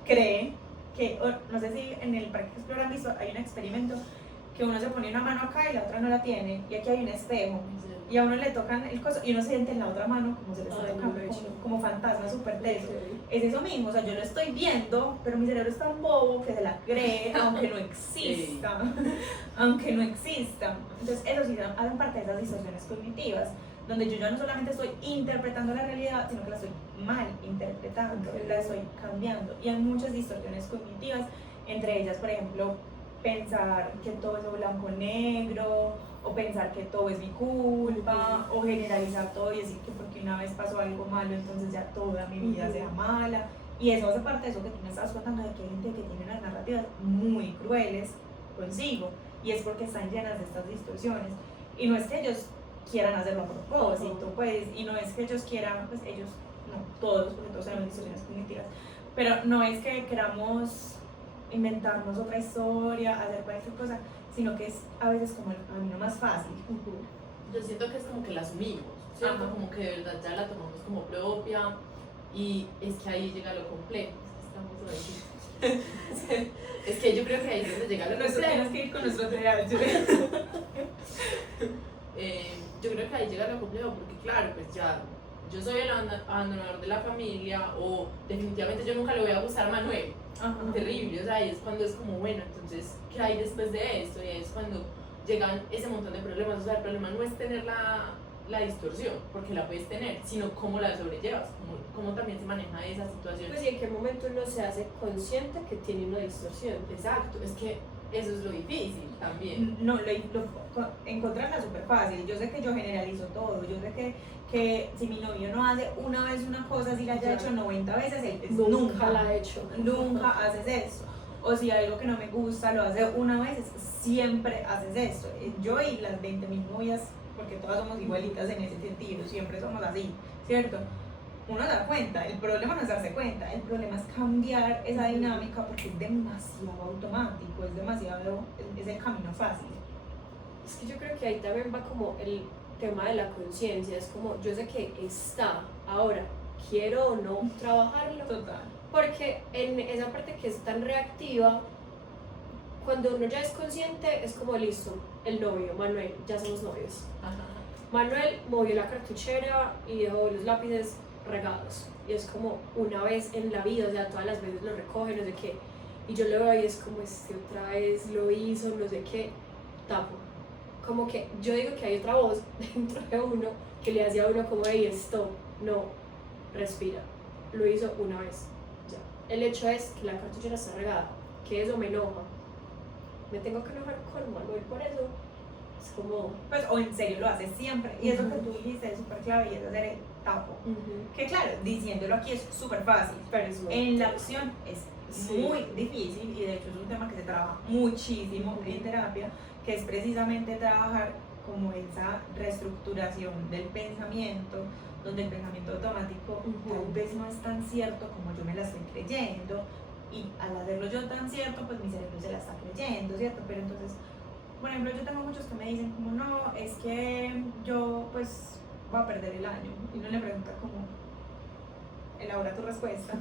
cree que, no sé si en el Parque Explora han visto, hay un experimento que uno se pone una mano acá y la otra no la tiene, y aquí hay un espejo, y a uno le tocan el coso y uno siente en la otra mano como se le está tocando, como fantasma súper teso. Es eso mismo, o sea, yo lo estoy viendo, pero mi cerebro es tan bobo que se la cree, aunque no exista, aunque no exista. Entonces, eso sí hacen parte de esas distorsiones cognitivas, donde yo ya no solamente estoy interpretando la realidad, sino que la estoy mal interpretando, la estoy cambiando. Y hay muchas distorsiones cognitivas, entre ellas, por ejemplo, pensar que todo es blanco-negro, o pensar que todo es mi culpa, o generalizar todo y decir que porque una vez pasó algo malo, entonces ya toda mi vida sea mala. Y eso hace parte de eso que tú me estabas contando, de que hay gente que tiene unas narrativas muy crueles consigo, y es porque están llenas de estas distorsiones. Y no es que ellos quieran hacerlo a propósito, pues, y no es que ellos quieran, pues ellos, no, todos, porque todos tenemos distorsiones cognitivas, pero no es que queramos inventarnos otra historia, hacer cualquier cosa, sino que es a veces como el camino más fácil. Yo siento que es como que la asumimos, ¿cierto? Ajá. Como que de verdad ya la tomamos como propia, y es que ahí llega lo complejo. Es que yo creo que ahí es donde llega lo Nosotros complejo. tenemos que ir con nuestro TDAH. Yo creo que ahí llega lo complejo porque claro, pues ya yo soy el abandonador de la familia, o definitivamente yo nunca le voy a gustar a Manuel. Ajá. Terrible, o sea, ahí es cuando es como, bueno, entonces, ¿qué hay después de esto? Y ahí es cuando llegan ese montón de problemas. O sea, el problema no es tener la distorsión, porque la puedes tener, sino cómo la sobrellevas, cómo también se maneja esa situación. Pues y en qué momento uno se hace consciente que tiene una distorsión. Exacto, es que eso es lo difícil también. No, encontrarla es súper fácil. Yo sé que yo generalizo todo. Yo sé que si mi novio no hace una vez una cosa, si la haya hecho 90 veces, él Nunca la ha hecho. nunca haces eso. O si algo que no me gusta lo hace una vez, siempre haces eso. Yo y las 20.000 novias, porque todas somos igualitas en ese sentido, siempre somos así, ¿cierto? Uno da cuenta, el problema no es darse cuenta, el problema es cambiar esa dinámica porque es demasiado automático, es el camino fácil. Es que yo creo que ahí también va como el tema de la conciencia. Es como, yo sé que está, ahora, quiero o no trabajarlo. Total. Porque en esa parte que es tan reactiva, cuando uno ya es consciente, es como listo, el novio, Manuel, ya somos novios. Manuel movió la cartuchera y dejó los lápices regados. Y es como una vez en la vida, o sea, todas las veces lo recoge, no sé qué. Y yo lo veo y es como, otra vez lo hizo, no sé qué, tapo. Como que yo digo que hay otra voz dentro de uno que le hacía a uno como, hey, stop, no, respira. Lo hizo una vez, ya. El hecho es que la cartuchera está regada, que eso me enoja. Me tengo que enojar con Manuel por eso. Es como... Pues, o en serio lo haces siempre. Y eso que tú dijiste es súper clave y es hacer el tapo. Que claro, diciéndolo aquí es súper fácil, pero es muy en la acción es muy difícil y de hecho es un tema que se trabaja muchísimo en terapia, que es precisamente trabajar como esa reestructuración del pensamiento, donde el pensamiento automático tal vez no es tan cierto como yo me la estoy creyendo, y al hacerlo yo tan cierto, pues mi cerebro se la está creyendo, ¿cierto? Pero entonces, por ejemplo, yo tengo muchos que me dicen como, no, es que yo pues voy a perder el año, y uno le pregunta como, elabora tu respuesta,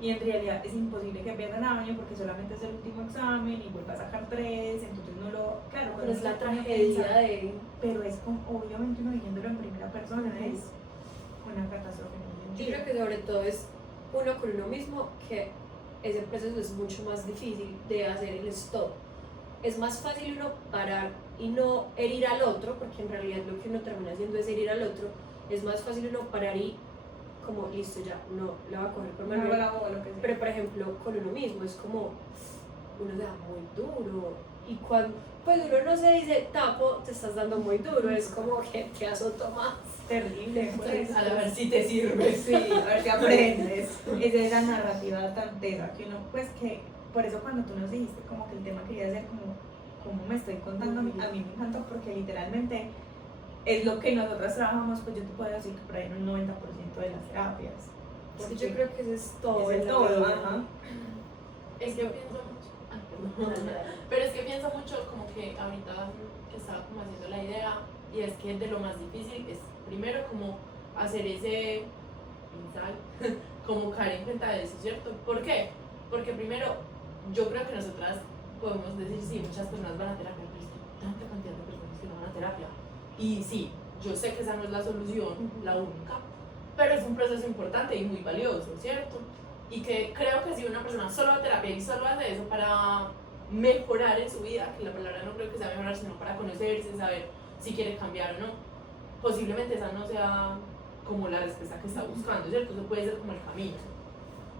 y en realidad es imposible que pierda el año porque solamente es el último examen y vuelva a sacar 3, entonces no lo, claro, pero es uno la se pone a tragedia pensar, de... pero es como, obviamente uno viviéndolo en primera persona, es una catástrofe en un Yo sentido. creo que sobre todo es uno con uno mismo, que ese proceso es mucho más difícil de hacer el stop. Es más fácil uno parar y no herir al otro, porque en realidad lo que uno termina haciendo es herir al otro. Es más fácil uno parar y como, listo, ya, no la va a coger por Manuel. Lo que sea. Pero por ejemplo, con uno mismo es como, uno se da muy duro. Y cuando pues uno no se dice, tapo, te estás dando muy duro, es como que te azoto más. Terrible, pues. A ver si te sirve. Sí, a ver si aprendes. Es esa narrativa tan tesa que uno, pues que, por eso cuando tú nos dijiste como que el tema quería ser como me estoy contando, a mí me encantó porque literalmente es lo que nosotros trabajamos, pues yo te puedo decir que por ahí en un 90% de las terapias. Sí, yo creo que eso es todo. Es en la todo, vida. ajá. Es que pienso mucho, pero es que pienso mucho como que ahorita que estaba como haciendo la idea, y es que de lo más difícil es primero como hacer ese insight, como caer en cuenta de eso, ¿cierto? ¿Por qué? Porque primero yo creo que nosotras podemos decir, sí, muchas personas van a terapia, pero es que hay tanta cantidad de personas que no van a terapia. Y sí, yo sé que esa no es la solución, la única, pero es un proceso importante y muy valioso, ¿cierto? Y que creo que si una persona solo va a terapia y solo hace eso para mejorar en su vida, que la palabra no creo que sea mejorar, sino para conocerse, saber si quiere cambiar o no, posiblemente esa no sea como la respuesta que está buscando, ¿cierto? Eso puede ser como el camino.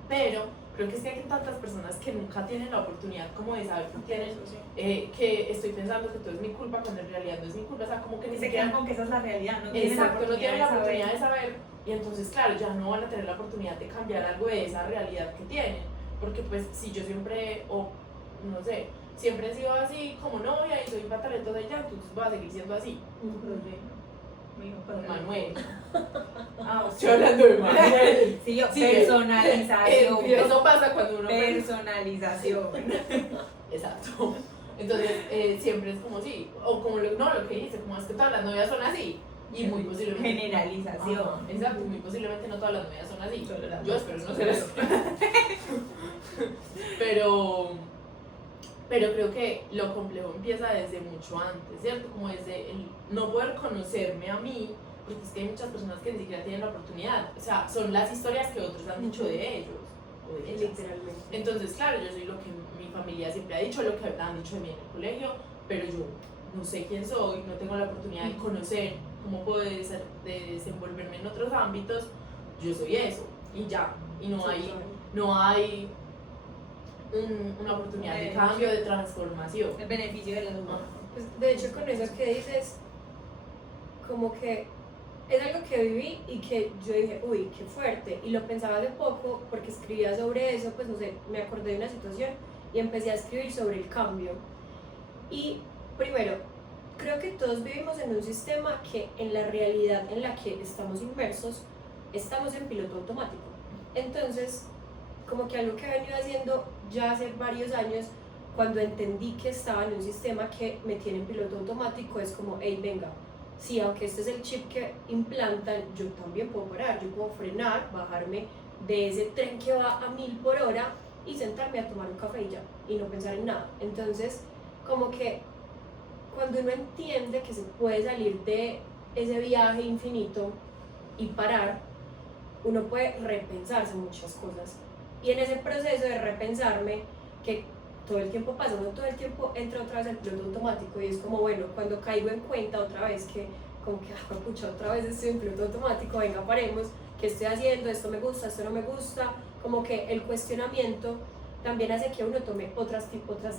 Pero creo que es que hay tantas personas que nunca tienen la oportunidad como de saber que tienen, que estoy pensando que todo es mi culpa cuando en realidad no es mi culpa, o sea, como que ni Se siquiera... quedan con que esa es la realidad, no tienen la Exacto, no tienen la oportunidad de saber. saber, y entonces claro, ya no van a tener la oportunidad de cambiar algo de esa realidad que tienen, porque pues si yo siempre, o no sé, siempre he sido así como novia y soy talentosa y ya, entonces voy a seguir siendo así. Con Manuel. Ah, Estoy hablando de Manuel. Sí, yo, Sí, personalización. eso pasa cuando uno... Personalización. Exacto. Entonces, siempre es como sí, o como lo que dice, como es que todas las novias son así, y muy posiblemente... Generalización. Ajá, exacto, muy posiblemente no todas las novias son así. Solo las Yo espero no ser eso. Pero creo que lo complejo empieza desde mucho antes, ¿cierto? Como desde el no poder conocerme a mí, porque es que hay muchas personas que ni siquiera tienen la oportunidad. O sea, son las historias que otros han dicho de ellos o de ellas. Literalmente. Entonces, claro, yo soy lo que mi familia siempre ha dicho, lo que han dicho de mí en el colegio, pero yo no sé quién soy, no tengo la oportunidad de conocer cómo puedo de desenvolverme en otros ámbitos. Yo soy eso, y ya, y no hay una oportunidad de cambio, de transformación. El beneficio de la duda. Pues, de hecho, con eso que dices, como que es algo que viví y que yo dije, uy, qué fuerte. Y lo pensaba hace poco porque escribía sobre eso, pues no sé, me acordé de una situación y empecé a escribir sobre el cambio. Y primero, creo que todos vivimos en un sistema que en la realidad en la que estamos inmersos, estamos en piloto automático. Entonces, como que algo que he venido haciendo ya hace varios años, cuando entendí que estaba en un sistema que me tiene en piloto automático, es como, hey, venga, sí, aunque este es el chip que implantan, yo también puedo parar, yo puedo frenar, bajarme de ese tren que va a 1000 por hora y sentarme a tomar un café y ya, y no pensar en nada. Entonces, como que cuando uno entiende que se puede salir de ese viaje infinito y parar, uno puede repensarse muchas cosas. Y en ese proceso de repensarme, que todo el tiempo pasa, uno todo el tiempo entra otra vez al piloto automático y es como, bueno, cuando caigo en cuenta otra vez que, como que, pucha, otra vez estoy en piloto automático, venga, paremos, ¿qué estoy haciendo? Esto me gusta, esto no me gusta. Como que el cuestionamiento también hace que uno tome otras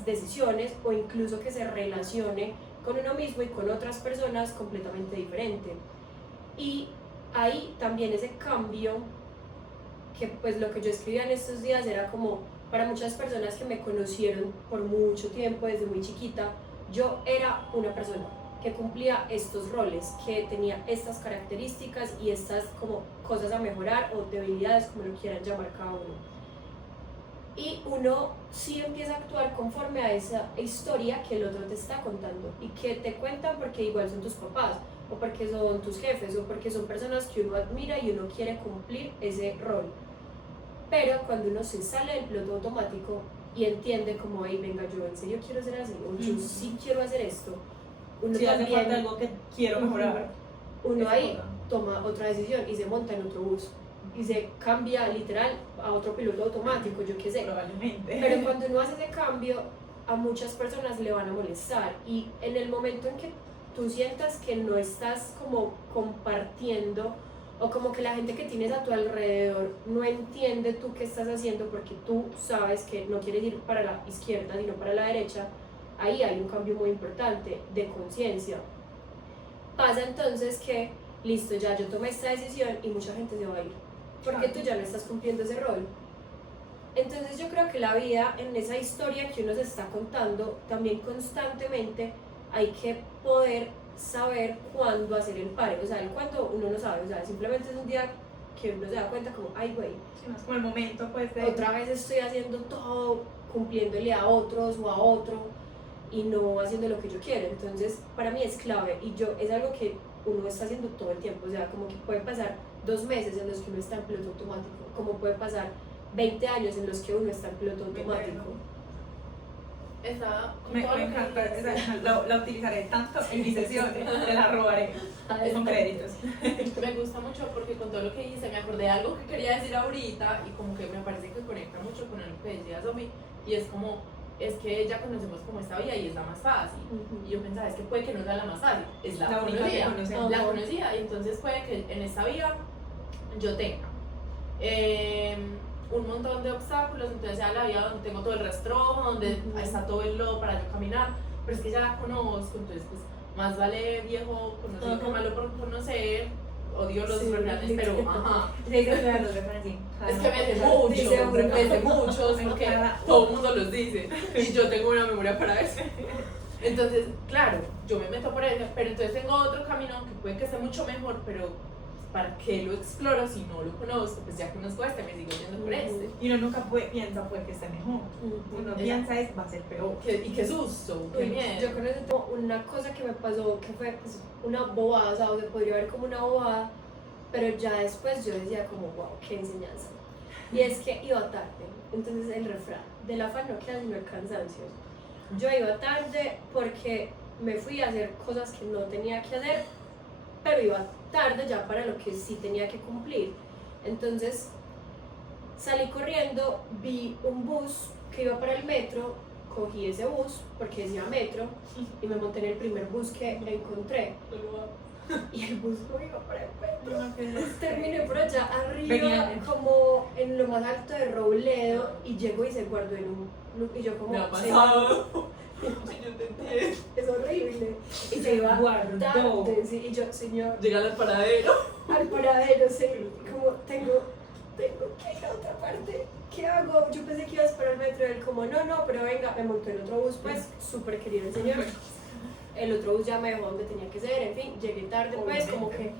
decisiones o incluso que se relacione con uno mismo y con otras personas completamente diferente. Y ahí también ese cambio, que pues lo que yo escribía en estos días era como, para muchas personas que me conocieron por mucho tiempo, desde muy chiquita, yo era una persona que cumplía estos roles, que tenía estas características y estas como cosas a mejorar o debilidades, como lo quieran llamar cada uno. Y uno sí empieza a actuar conforme a esa historia que el otro te está contando y que te cuentan porque igual son tus papás o porque son tus jefes o porque son personas que uno admira y uno quiere cumplir ese rol. Pero cuando uno se sale del piloto automático y entiende como, hey, venga, yo en serio quiero ser así o yo sí quiero hacer esto, uno Si hace también, falta algo que quiero mejorar. uno ahí toma otra decisión y se monta en otro bus y se cambia literal a otro piloto automático, yo qué sé. Probablemente. Pero cuando uno hace ese cambio, a muchas personas le van a molestar y en el momento en que tú sientas que no estás como compartiendo o como que la gente que tienes a tu alrededor no entiende tú qué estás haciendo porque tú sabes que no quieres ir para la izquierda sino para la derecha, ahí hay un cambio muy importante de conciencia. Pasa entonces que, listo, ya yo tomé esta decisión y mucha gente se va a ir porque tú ya no estás cumpliendo ese rol. Entonces yo creo que la vida, en esa historia que uno se está contando, también constantemente hay que poder saber cuándo hacer el pare. O sea, el cuándo uno no sabe, o sea, simplemente es un día que uno se da cuenta como, ay güey, Sí, no es como el momento pues de... otra vez estoy haciendo todo, cumpliéndole a otros o a otro y no haciendo lo que yo quiero. Entonces para mí es clave y es algo que uno está haciendo todo el tiempo. O sea, como que puede pasar 2 meses en los que uno está en piloto automático, como puede pasar 20 años en los que uno está en piloto automático. Me encanta, la utilizaré tanto en mis sesiones, te la robaré con créditos. Me gusta mucho porque con todo lo que dijiste me acordé de algo que quería decir ahorita y como que me parece que conecta mucho con lo que decía Sofi y es como, es que ya conocemos como esta vida y es la más fácil. Y yo pensaba, es que puede que no sea la más fácil, es la única que conocida, conocemos. la conocida y entonces puede que en esta vida yo tenga un montón de obstáculos, entonces sea la vida donde tengo todo el rastrojo, donde está todo el lodo para yo caminar, pero es que ya la conozco, entonces pues más vale viejo conocido que malo por conocer. Odio los refranes, pero ajá. Sí, los refranes, sí. Es que me sé muchos, porque todo el mundo los dice y yo tengo una memoria para eso. Entonces, claro, yo me meto por eso, pero entonces tengo otro camino que puede que sea mucho mejor, pero ¿para qué lo exploro si no lo conozco? Pues ya conozco este, me sigo yendo por este. Y uno nunca piensa que esté mejor. Uno piensa va a ser peor. Y qué susto, qué miedo. Yo con eso tengo una cosa que me pasó que fue pues, una bobada, o sea, se podría ver como una bobada, pero ya después yo decía como, wow, qué enseñanza. Y es que iba tarde, entonces el refrán, del afán no queda sino el cansancio. Yo iba tarde porque me fui a hacer cosas que no tenía que hacer, pero iba tarde ya para lo que sí tenía que cumplir. Entonces salí corriendo, vi un bus que iba para el metro, cogí ese bus porque decía metro y me monté en el primer bus que encontré. Y el bus no iba para el metro. Terminé por allá arriba, como en lo más alto de Robledo, y llego y se guardó en un... Y yo como... Me ha pasado. Sí, yo te entiendo. Es horrible. Y se iba tarde, sí, y yo, señor... Llega al paradero. Al paradero, sí, como tengo que ir a otra parte. ¿Qué hago? Yo pensé que ibas para el metro, él como, no, pero venga, me monté en otro bus, pues, súper querido el señor. El otro bus ya me dejó donde tenía que ser, en fin, llegué tarde, pues, como que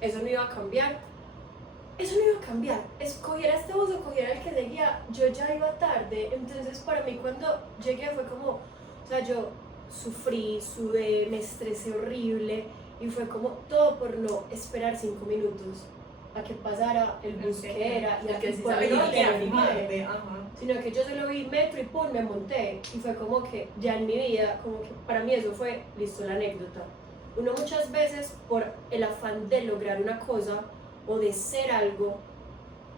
eso no iba a cambiar. Eso no iba a cambiar, escogiera este bus o cogiera el que seguía, yo ya iba tarde. Entonces para mí cuando llegué fue como, o sea, yo sufrí, sudé, me estresé horrible Y fue como todo por no esperar 5 minutos a que pasara el bus que era y el a que que sí por sabía no que tener era imagen. Ajá. Sino que yo solo vi metro y pum, me monté. Y fue como que ya en mi vida, como que para mí eso fue, listo, la anécdota. Uno muchas veces por el afán de lograr una cosa o de ser algo,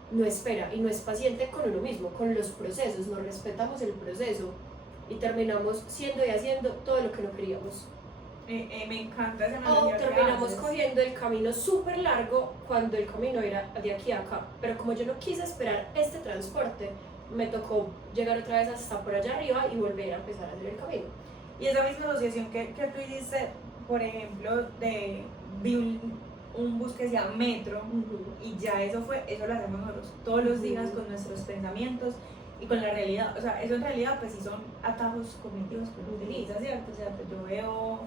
no espera y no es paciente con uno mismo, con los procesos, no respetamos el proceso y terminamos siendo y haciendo todo lo que no queríamos. Me encanta esa O analogía que terminamos haces. cogiendo el camino súper largo cuando el camino era de aquí a acá. Pero como yo no quise esperar este transporte, me tocó llegar otra vez hasta por allá arriba y volver a empezar a hacer el camino. Y esa misma asociación que tú hiciste, por ejemplo, vi un bus que decía metro, y ya eso lo hacemos nosotros todos los días con nuestros pensamientos y con la realidad. O sea, eso en realidad pues sí son atajos cognitivos que uno utiliza, ¿cierto? O sea, pues yo veo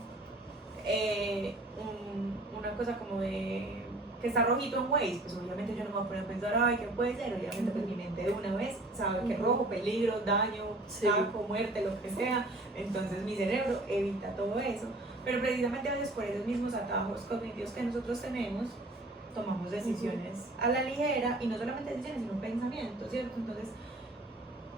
una cosa como de que está rojito en Waze, pues obviamente yo no me voy a poner a pensar, ay, ¿qué puede ser? Obviamente pues mi mente de una vez sabe que es rojo, peligro, daño, saco, muerte, lo que sea, entonces mi cerebro evita todo eso, pero precisamente a veces por esos mismos atajos cognitivos que nosotros tenemos, tomamos decisiones a la ligera, y no solamente decisiones, sino pensamientos, ¿cierto? Entonces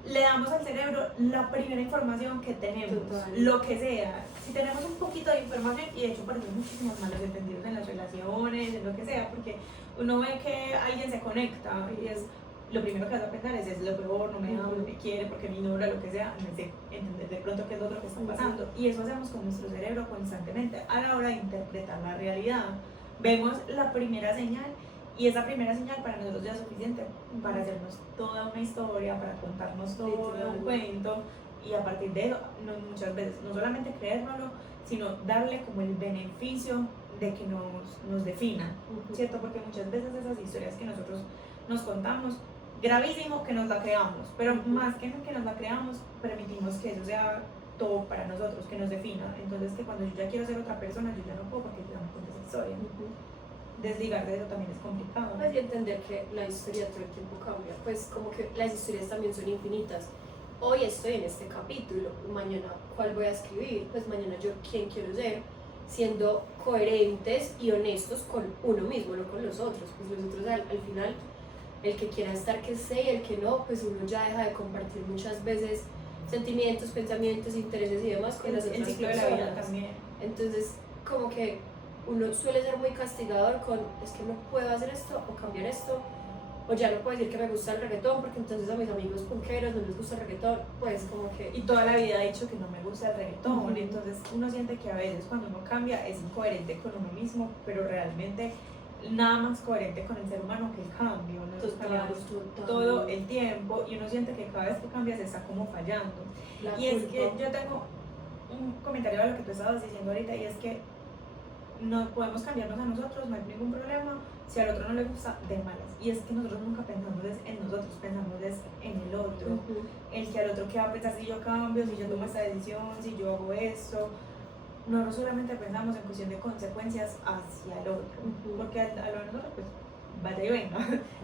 le damos al cerebro la primera información que tenemos, lo que sea. Si tenemos un poquito de información, y de hecho por eso hay muchísimos malos entendidos en las relaciones, en lo que sea, porque uno ve que alguien se conecta y es lo primero que vas a pensar es lo peor, no me ama, no me quiere, porque me ignora, lo que sea, en vez de entender de pronto qué es lo otro que está pasando. Y eso hacemos con nuestro cerebro constantemente a la hora de interpretar la realidad. Vemos la primera señal, y esa primera señal para nosotros ya es suficiente para hacernos toda una historia, para contarnos todo un cuento, y a partir de eso, muchas veces, no solamente creérnoslo, sino darle como el beneficio de que nos defina, ¿cierto? Porque muchas veces esas historias que nosotros nos contamos, gravísimo que nos la creamos, pero más que nos la creamos, permitimos que eso sea todo para nosotros, que nos defina. Entonces, que cuando yo ya quiero ser otra persona, yo ya no puedo porque ya me cuento esa historia. Desligar de eso también es complicado. Pues y entender que la historia todo el tiempo cambia, pues como que las historias también son infinitas. Hoy estoy en este capítulo, mañana cuál voy a escribir, pues mañana yo quién quiero ser, siendo coherentes y honestos con uno mismo, no con los otros. Pues los otros al final, el que quiera estar que esté y el que no, pues uno ya deja de compartir muchas veces sentimientos, pensamientos, intereses y demás con las otras el ciclo personas. de la vida también. Entonces, como que uno suele ser muy castigador con, es que no puedo hacer esto o cambiar esto, o ya no puedo decir que me gusta el reggaetón porque entonces a mis amigos punqueros no les gusta el reggaetón, pues como que... Y toda la vida he dicho que no me gusta el reggaetón, entonces uno siente que a veces cuando uno cambia es incoherente con uno mismo, pero realmente nada más coherente con el ser humano que el cambio, nosotros cambiamos todo el tiempo, y uno siente que cada vez que cambia se está como fallando. Y es que yo tengo un comentario a lo que tú estabas diciendo ahorita, y es que no podemos cambiarnos a nosotros, no hay ningún problema. Si al otro no le gusta, de malas. Y es que nosotros nunca pensamos en nosotros, pensamos en el otro. El que al otro que va a pensar si yo cambio, si yo tomo esta decisión, si yo hago esto. No solamente pensamos en cuestión de consecuencias hacia el otro, porque a lo de nosotros, pues vaya y venga,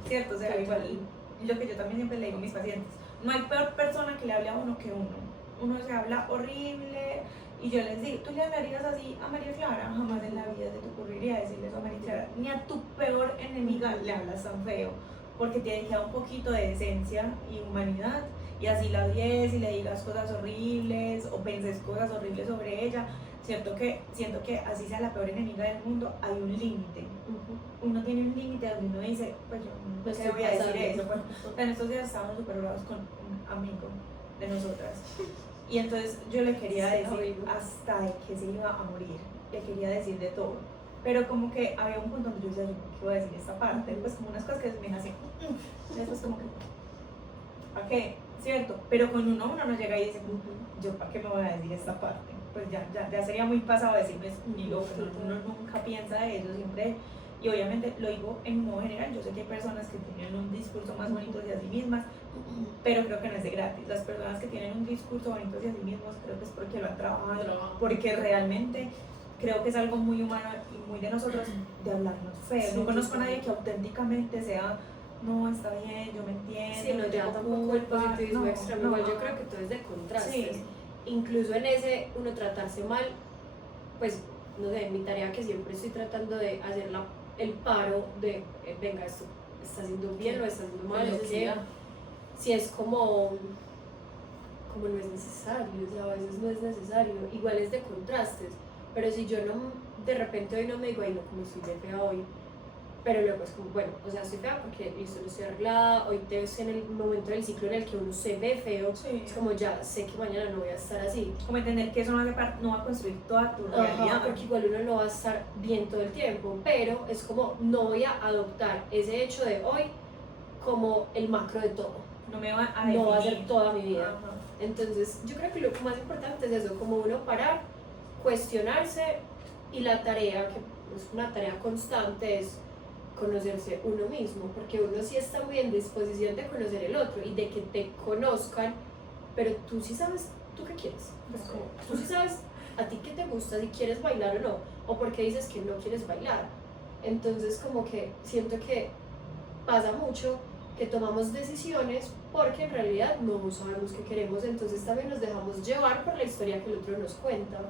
¿cierto? O sea, igual lo que yo también siempre le digo a mis pacientes: no hay peor persona que le hable a uno que uno. Uno se habla horrible. Y yo les digo, ¿tú le hablarías así a María Clara? Jamás en la vida se te ocurriría decirle eso a María Clara. Ni a tu peor enemiga le hablas tan feo, porque te queda un poquito de esencia y humanidad, y así la odies y le digas cosas horribles o penses cosas horribles sobre ella. Siento que así sea la peor enemiga del mundo, hay un límite. Uno tiene un límite donde uno dice, pues yo no sé, voy a decir eso. Bueno, en estos días estábamos súper bravos con un amigo de nosotras. Y entonces yo le quería decir hasta de que se iba a morir, le quería decir de todo, pero como que había un punto donde yo decía, yo qué voy a decir esta parte, pues como unas cosas que me hacían, eso es como que, ¿para qué? ¿Cierto? Pero con uno no llega y dice, yo ¿para qué me voy a decir esta parte? Pues ya sería muy pasado decirme ni loco, uno nunca piensa de eso, siempre. Y obviamente lo digo en un modo general, yo sé que hay personas que tienen un discurso más bonito de sí mismas, pero creo que no es de gratis. Las personas que tienen un discurso bonito de sí mismos, creo que es porque lo han trabajado, porque realmente creo que es algo muy humano y muy de nosotros de hablarnos feo. No conozco a nadie que auténticamente sea, no, está bien, yo me entiendo. Sí, no, ya tampoco el positivismo extremo, igual yo creo que todo es de contrastes. Sí. Incluso en ese uno tratarse mal, pues no sé, mi tarea que siempre estoy tratando de hacer el paro de, venga, esto está haciendo bien o está haciendo mal, si es como no es necesario, o sea, a veces no es necesario, igual es de contrastes, pero si yo no, de repente hoy no me digo, ay no, como estoy de fea hoy, pero luego es como, bueno, o sea, estoy fea porque listo, no estoy arreglada, hoy te ves en el momento del ciclo en el que uno se ve feo, Sí. es como ya sé que mañana no voy a estar así. Como entender que eso no va a construir toda tu realidad. Porque igual uno no va a estar bien todo el tiempo, pero es como no voy a adoptar ese hecho de hoy como el macro de todo. No me va a No va a definir. ser toda mi vida. Ajá. Entonces, yo creo que lo más importante es eso, como uno parar, cuestionarse y la tarea, que es una tarea constante, es conocerse uno mismo, porque uno sí está muy en disposición de conocer el otro y de que te conozcan, pero tú sí sabes tú qué quieres. Pues como, tú sí sabes a ti qué te gusta, si quieres bailar o no, o porque dices que no quieres bailar. Entonces, como que siento que pasa mucho que tomamos decisiones porque en realidad no sabemos qué queremos, entonces también nos dejamos llevar por la historia que el otro nos cuenta.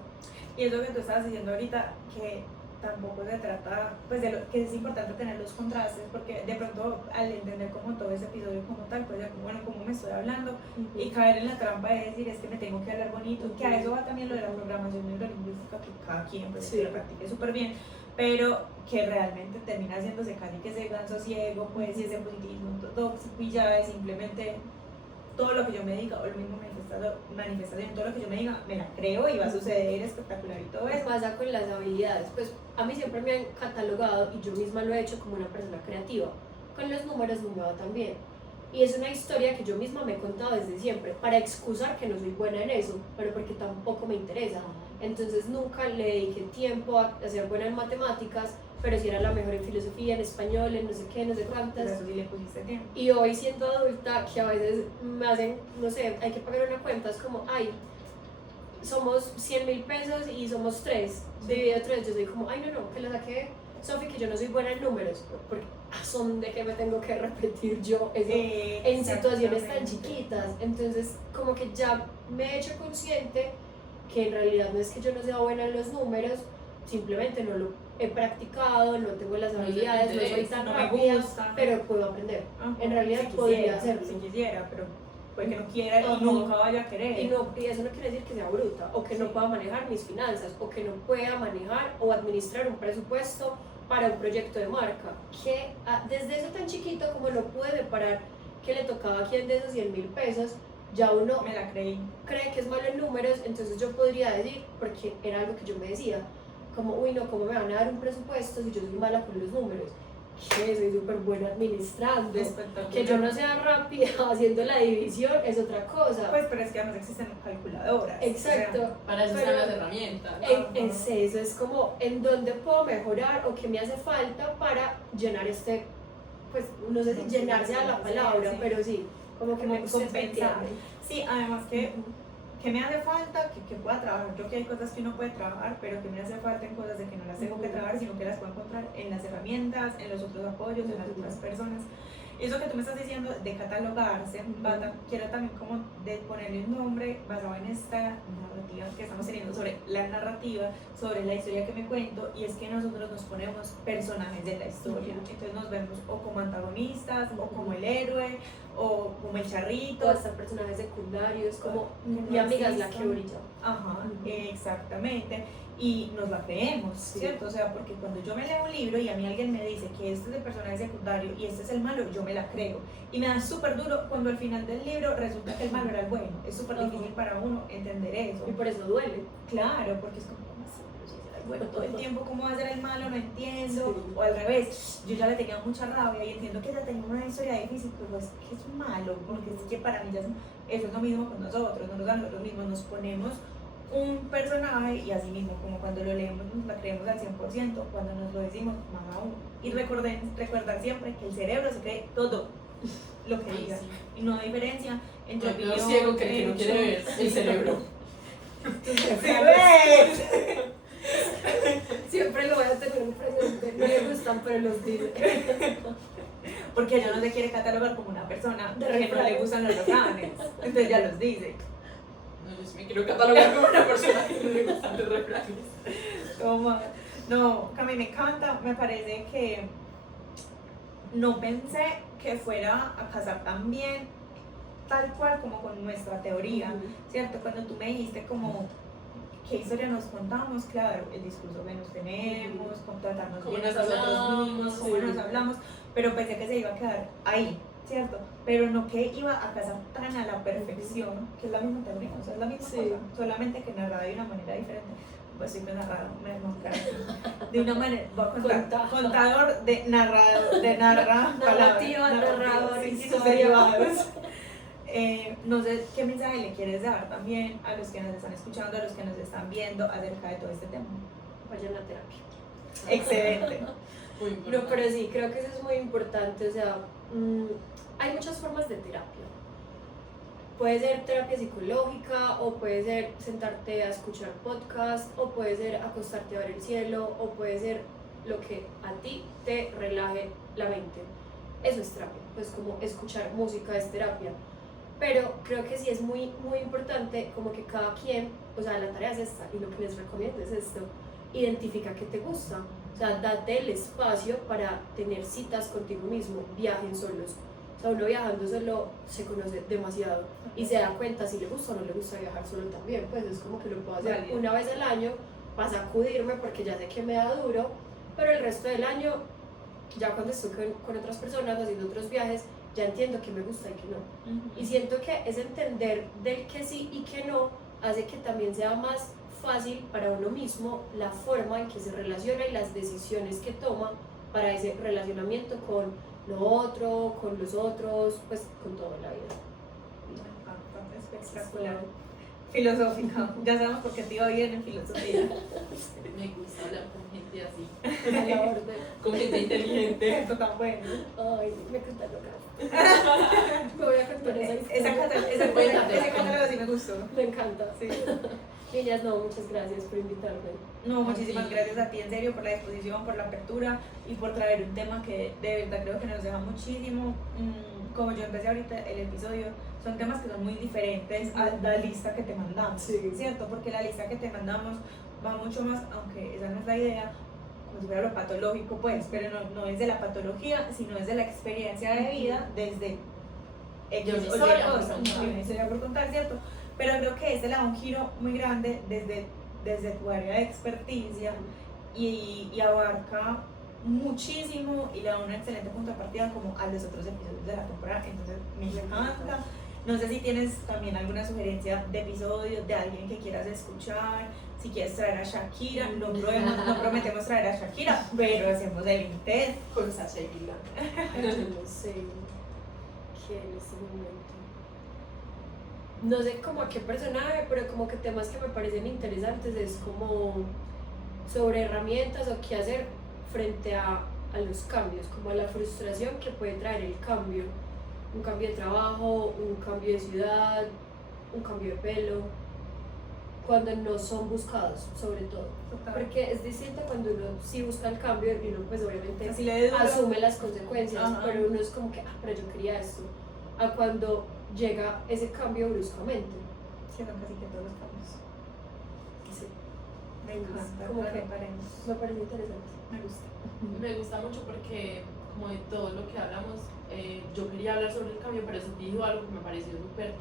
Y es lo que tú estabas diciendo ahorita, que tampoco se trata, pues de lo que es importante tener los contrastes, porque de pronto al entender como todo ese episodio como tal, pues ya como, bueno, cómo me estoy hablando, y caer en la trampa de decir, es que me tengo que hablar bonito, que a eso va también lo de la programación neurolingüística, que cada quien pues que lo practique súper bien, pero que realmente termina haciéndose casi que ese ganso ciego, pues, y ese positivismo tóxico, y ya es simplemente todo lo que yo me diga, o el mismo manifestación, todo lo que yo me diga, me la creo y va a suceder espectacular y todo ¿Qué eso. pasa con las habilidades? Pues a mí siempre me han catalogado, y yo misma lo he hecho, como una persona creativa. Con los números no me va tan bien. Y es una historia que yo misma me he contado desde siempre, para excusar que no soy buena en eso, pero porque tampoco me interesa. Entonces nunca le dediqué tiempo a ser buena en matemáticas, pero sí era la mejor en filosofía, en español, en no sé qué, no sé cuántas. Pero eso sí le pusiste tiempo. Y hoy siendo adulta, que a veces me hacen, no sé, hay que pagar una cuenta, es como, ay, somos 100.000 pesos y somos 3, dividido 3, yo soy como, ay, no, que la saqué, Sofi, que yo no soy buena en números, porque son de que me tengo que repetir yo eso en situaciones tan chiquitas. Entonces, como que ya me he hecho consciente que en realidad no es que yo no sea buena en los números, simplemente no lo he practicado, no tengo las habilidades, no soy tan rápida, pero puedo aprender. En realidad si podría quisiera, hacerlo. Si quisiera, pero puede que no quiera y Ajá. nunca vaya a querer. Y eso no quiere decir que sea bruta, o que no pueda manejar mis finanzas, o que no pueda manejar o administrar un presupuesto para un proyecto de marca. Que desde eso tan chiquito como no pude parar que le tocaba a quien de esos 100.000 pesos, ya uno Me la creí. cree que es malo en números, entonces yo podría decir, porque era algo que yo me decía, como, uy no, ¿cómo me van a dar un presupuesto si yo soy mala con los números? Que soy súper buena administrando, que yo no sea rápida haciendo la división es otra cosa. Pues, pero es que además existen calculadoras. Exacto. O sea, Para eso están las herramientas. Es eso, es como en dónde puedo mejorar o qué me hace falta para llenar pues no sé si llenarse a la palabra, sí. pero sí, como que me compensar. Sí, además que me hace falta que pueda trabajar. Yo creo que hay cosas que uno puede trabajar, pero que me hace falta en cosas de que no las tengo que trabajar, sino que las puedo encontrar en las herramientas, en los otros apoyos, en las otras personas. Eso que tú me estás diciendo de catalogarse, quiero también como de ponerle un nombre basado en esta narrativa que estamos teniendo sobre la narrativa, sobre la historia que me cuento, y es que nosotros nos ponemos personajes de la historia. Entonces nos vemos o como antagonistas, o como el héroe, o como el charrito, o hasta personajes secundarios, como que mi no amiga es la existan. que brilla. Ajá, exactamente. Y nos la creemos, ¿cierto? O sea, porque cuando yo me leo un libro y a mí alguien me dice que este es el personaje secundario y este es el malo, yo me la creo. Y me da súper duro cuando al final del libro resulta que el malo era el bueno. Es súper difícil para uno entender eso. Y por eso duele. Claro, porque es como, ¿cómo así? Pero si será el bueno todo el tiempo, ¿cómo va a ser el malo? No entiendo. O al revés, yo ya le tenía mucha rabia y entiendo que ella tenía una historia difícil, pero es que es malo, porque es que para mí ya eso es lo mismo con nosotros. Nosotros mismos nos ponemos un personaje y así mismo, como cuando lo leemos nos la creemos al 100%, cuando nos lo decimos más aún. Y recordar siempre que el cerebro se cree todo lo que diga, y no hay diferencia entre opinión, ciego que el que no quiere ver el cerebro. Siempre lo voy a tener presente, no le gustan pero los diré. Porque ella no se quiere catalogar como una persona que no le gustan los refranes, entonces ya los dice. No, yo si me quiero catalogar como una persona que no le gustan los refranes. No, Cami, me encanta, me parece que no pensé que fuera a casar tan bien, tal cual como con nuestra teoría, ¿cierto? Cuando tú me dijiste como qué historia nos contamos, claro, el discurso que nos tenemos, con tratarnos Cómo bien nos nosotros hablamos, mismos, cómo sí. nos hablamos, pero pensé que se iba a quedar ahí, ¿cierto? Pero no que iba a casar tan a la perfección, que es la misma teoría, o sea, es la misma cosa, solamente que narrada de una manera diferente. Pues sí, narrado, de una manera, voy a contar, contador de narrador, de narrativa, narrador, sí, sus historia. derivados. No sé qué mensaje le quieres dar también a los que nos están escuchando, a los que nos están viendo acerca de todo este tema. Vayan a terapia. Excelente. Muy importante. No, pero sí, creo que eso es muy importante. O sea, hay muchas formas de terapia. Puede ser terapia psicológica, o puede ser sentarte a escuchar podcast, o puede ser acostarte a ver el cielo, o puede ser lo que a ti te relaje la mente. Eso es terapia, pues como escuchar música es terapia. Pero creo que sí es muy, muy importante como que cada quien, o sea, la tarea es esta, y lo que les recomiendo es esto: identifica qué te gusta, o sea, date el espacio para tener citas contigo mismo, viajen solos. O sea, uno viajando solo se conoce demasiado y se da cuenta si le gusta o no le gusta viajar solo también. Pues es como que lo puedo hacer una vez al año para sacudirme porque ya sé que me da duro, pero el resto del año, ya cuando estoy con otras personas haciendo otros viajes, ya entiendo que me gusta y que no. Y siento que ese entender del que sí y que no hace que también sea más fácil para uno mismo la forma en que se relaciona y las decisiones que toma para ese relacionamiento con lo otro, con los otros, pues con toda la vida. Espectacular. Filosófica, ya sabemos por qué te iba bien en filosofía. Me gusta hablar con gente así, A la orden. con gente inteligente. Esto tan bueno. Ay, me encanta loca. Me voy a contar Ese catálogo sí me gustó. Me encanta. Sí. Niñas, no, muchas gracias por invitarme. No, muchísimas gracias a ti, en serio, por la disposición, por la apertura y por traer un tema que de verdad creo que nos deja muchísimo. Como yo empecé ahorita el episodio, son temas que son muy diferentes a la lista que te mandamos, ¿cierto? Porque la lista que te mandamos va mucho más, aunque esa no es la idea, como si fuera lo patológico, pues, pero no es de la patología, sino es de la experiencia de vida desde Yo una historia una historia por contar, ¿cierto? Pero creo que este le da un giro muy grande desde tu área de experticia y abarca muchísimo y le da una excelente punto de partida como a los otros episodios de la temporada. Entonces me encanta. No sé si tienes también alguna sugerencia de episodios de alguien que quieras escuchar, si quieres traer a Shakira. No prometemos traer a Shakira, pero hacemos el intento. Con Sasha y Lila. No sé qué en este momento. No sé como a qué personaje, pero como que temas que me parecen interesantes es como sobre herramientas o qué hacer frente a los cambios, como a la frustración que puede traer el cambio. Un cambio de trabajo, un cambio de ciudad, un cambio de pelo, cuando no son buscados, sobre todo. Porque es distinto cuando uno sí busca el cambio y uno pues obviamente asume las consecuencias, pero uno es como que, pero yo quería esto, a cuando llega ese cambio bruscamente. Sí, son casi que todos los cambios. Sí. Me encanta, Como que paremos. me parece interesante. Me gusta. Me gusta mucho porque, como de todo lo que hablamos, yo quería hablar sobre el cambio, pero Sofía dijo algo que me pareció súper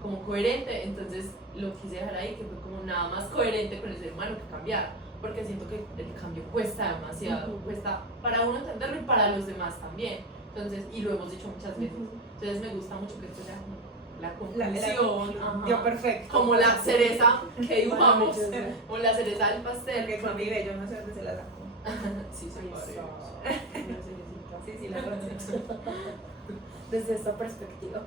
como coherente, entonces lo quise dejar ahí, que fue como nada más coherente con el ser humano que cambiar, porque siento que el cambio cuesta demasiado, cuesta para uno entenderlo y para los demás también, entonces, y lo hemos dicho muchas veces, entonces me gusta mucho que esto sea como la conclusión, Dio perfecto. como la cereza que dibujamos, como la cereza del pastel. Que con mi bello, no sé dónde se la sacó. Sí, se puede. Sí, la conozco. Desde esta perspectiva.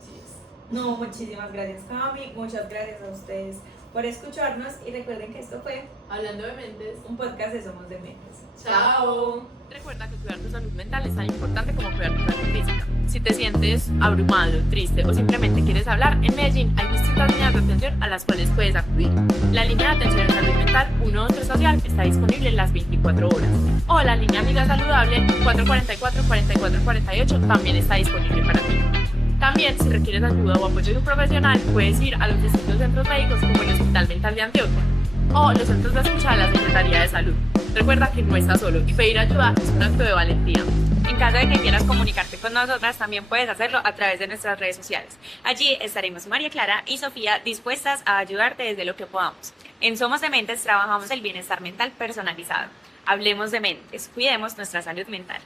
Sí es. No, muchísimas gracias, Cami. Muchas gracias a ustedes por escucharnos y recuerden que esto fue Hablando de mentes. un podcast de Somos de Mentes. Chao. Recuerda que cuidar tu salud mental es tan importante como cuidar tu salud física. Si te sientes abrumado, triste o simplemente quieres hablar, en Medellín hay distintas líneas de atención a las cuales puedes acudir. La línea de atención en salud mental 123 Social está disponible las 24 horas. O la línea Amiga Saludable 444-4448 también está disponible para ti. También, si requieres ayuda o apoyo de un profesional, puedes ir a los distintos centros médicos como el Hospital Mental de Antioquia o los centros de escucha de la Secretaría de Salud. Recuerda que no estás solo y pedir ayuda es un acto de valentía. En caso de que quieras comunicarte con nosotras, también puedes hacerlo a través de nuestras redes sociales. Allí estaremos María Clara y Sofía dispuestas a ayudarte desde lo que podamos. En Somos Dementes trabajamos el bienestar mental personalizado. Hablemos de mentes, cuidemos nuestra salud mental.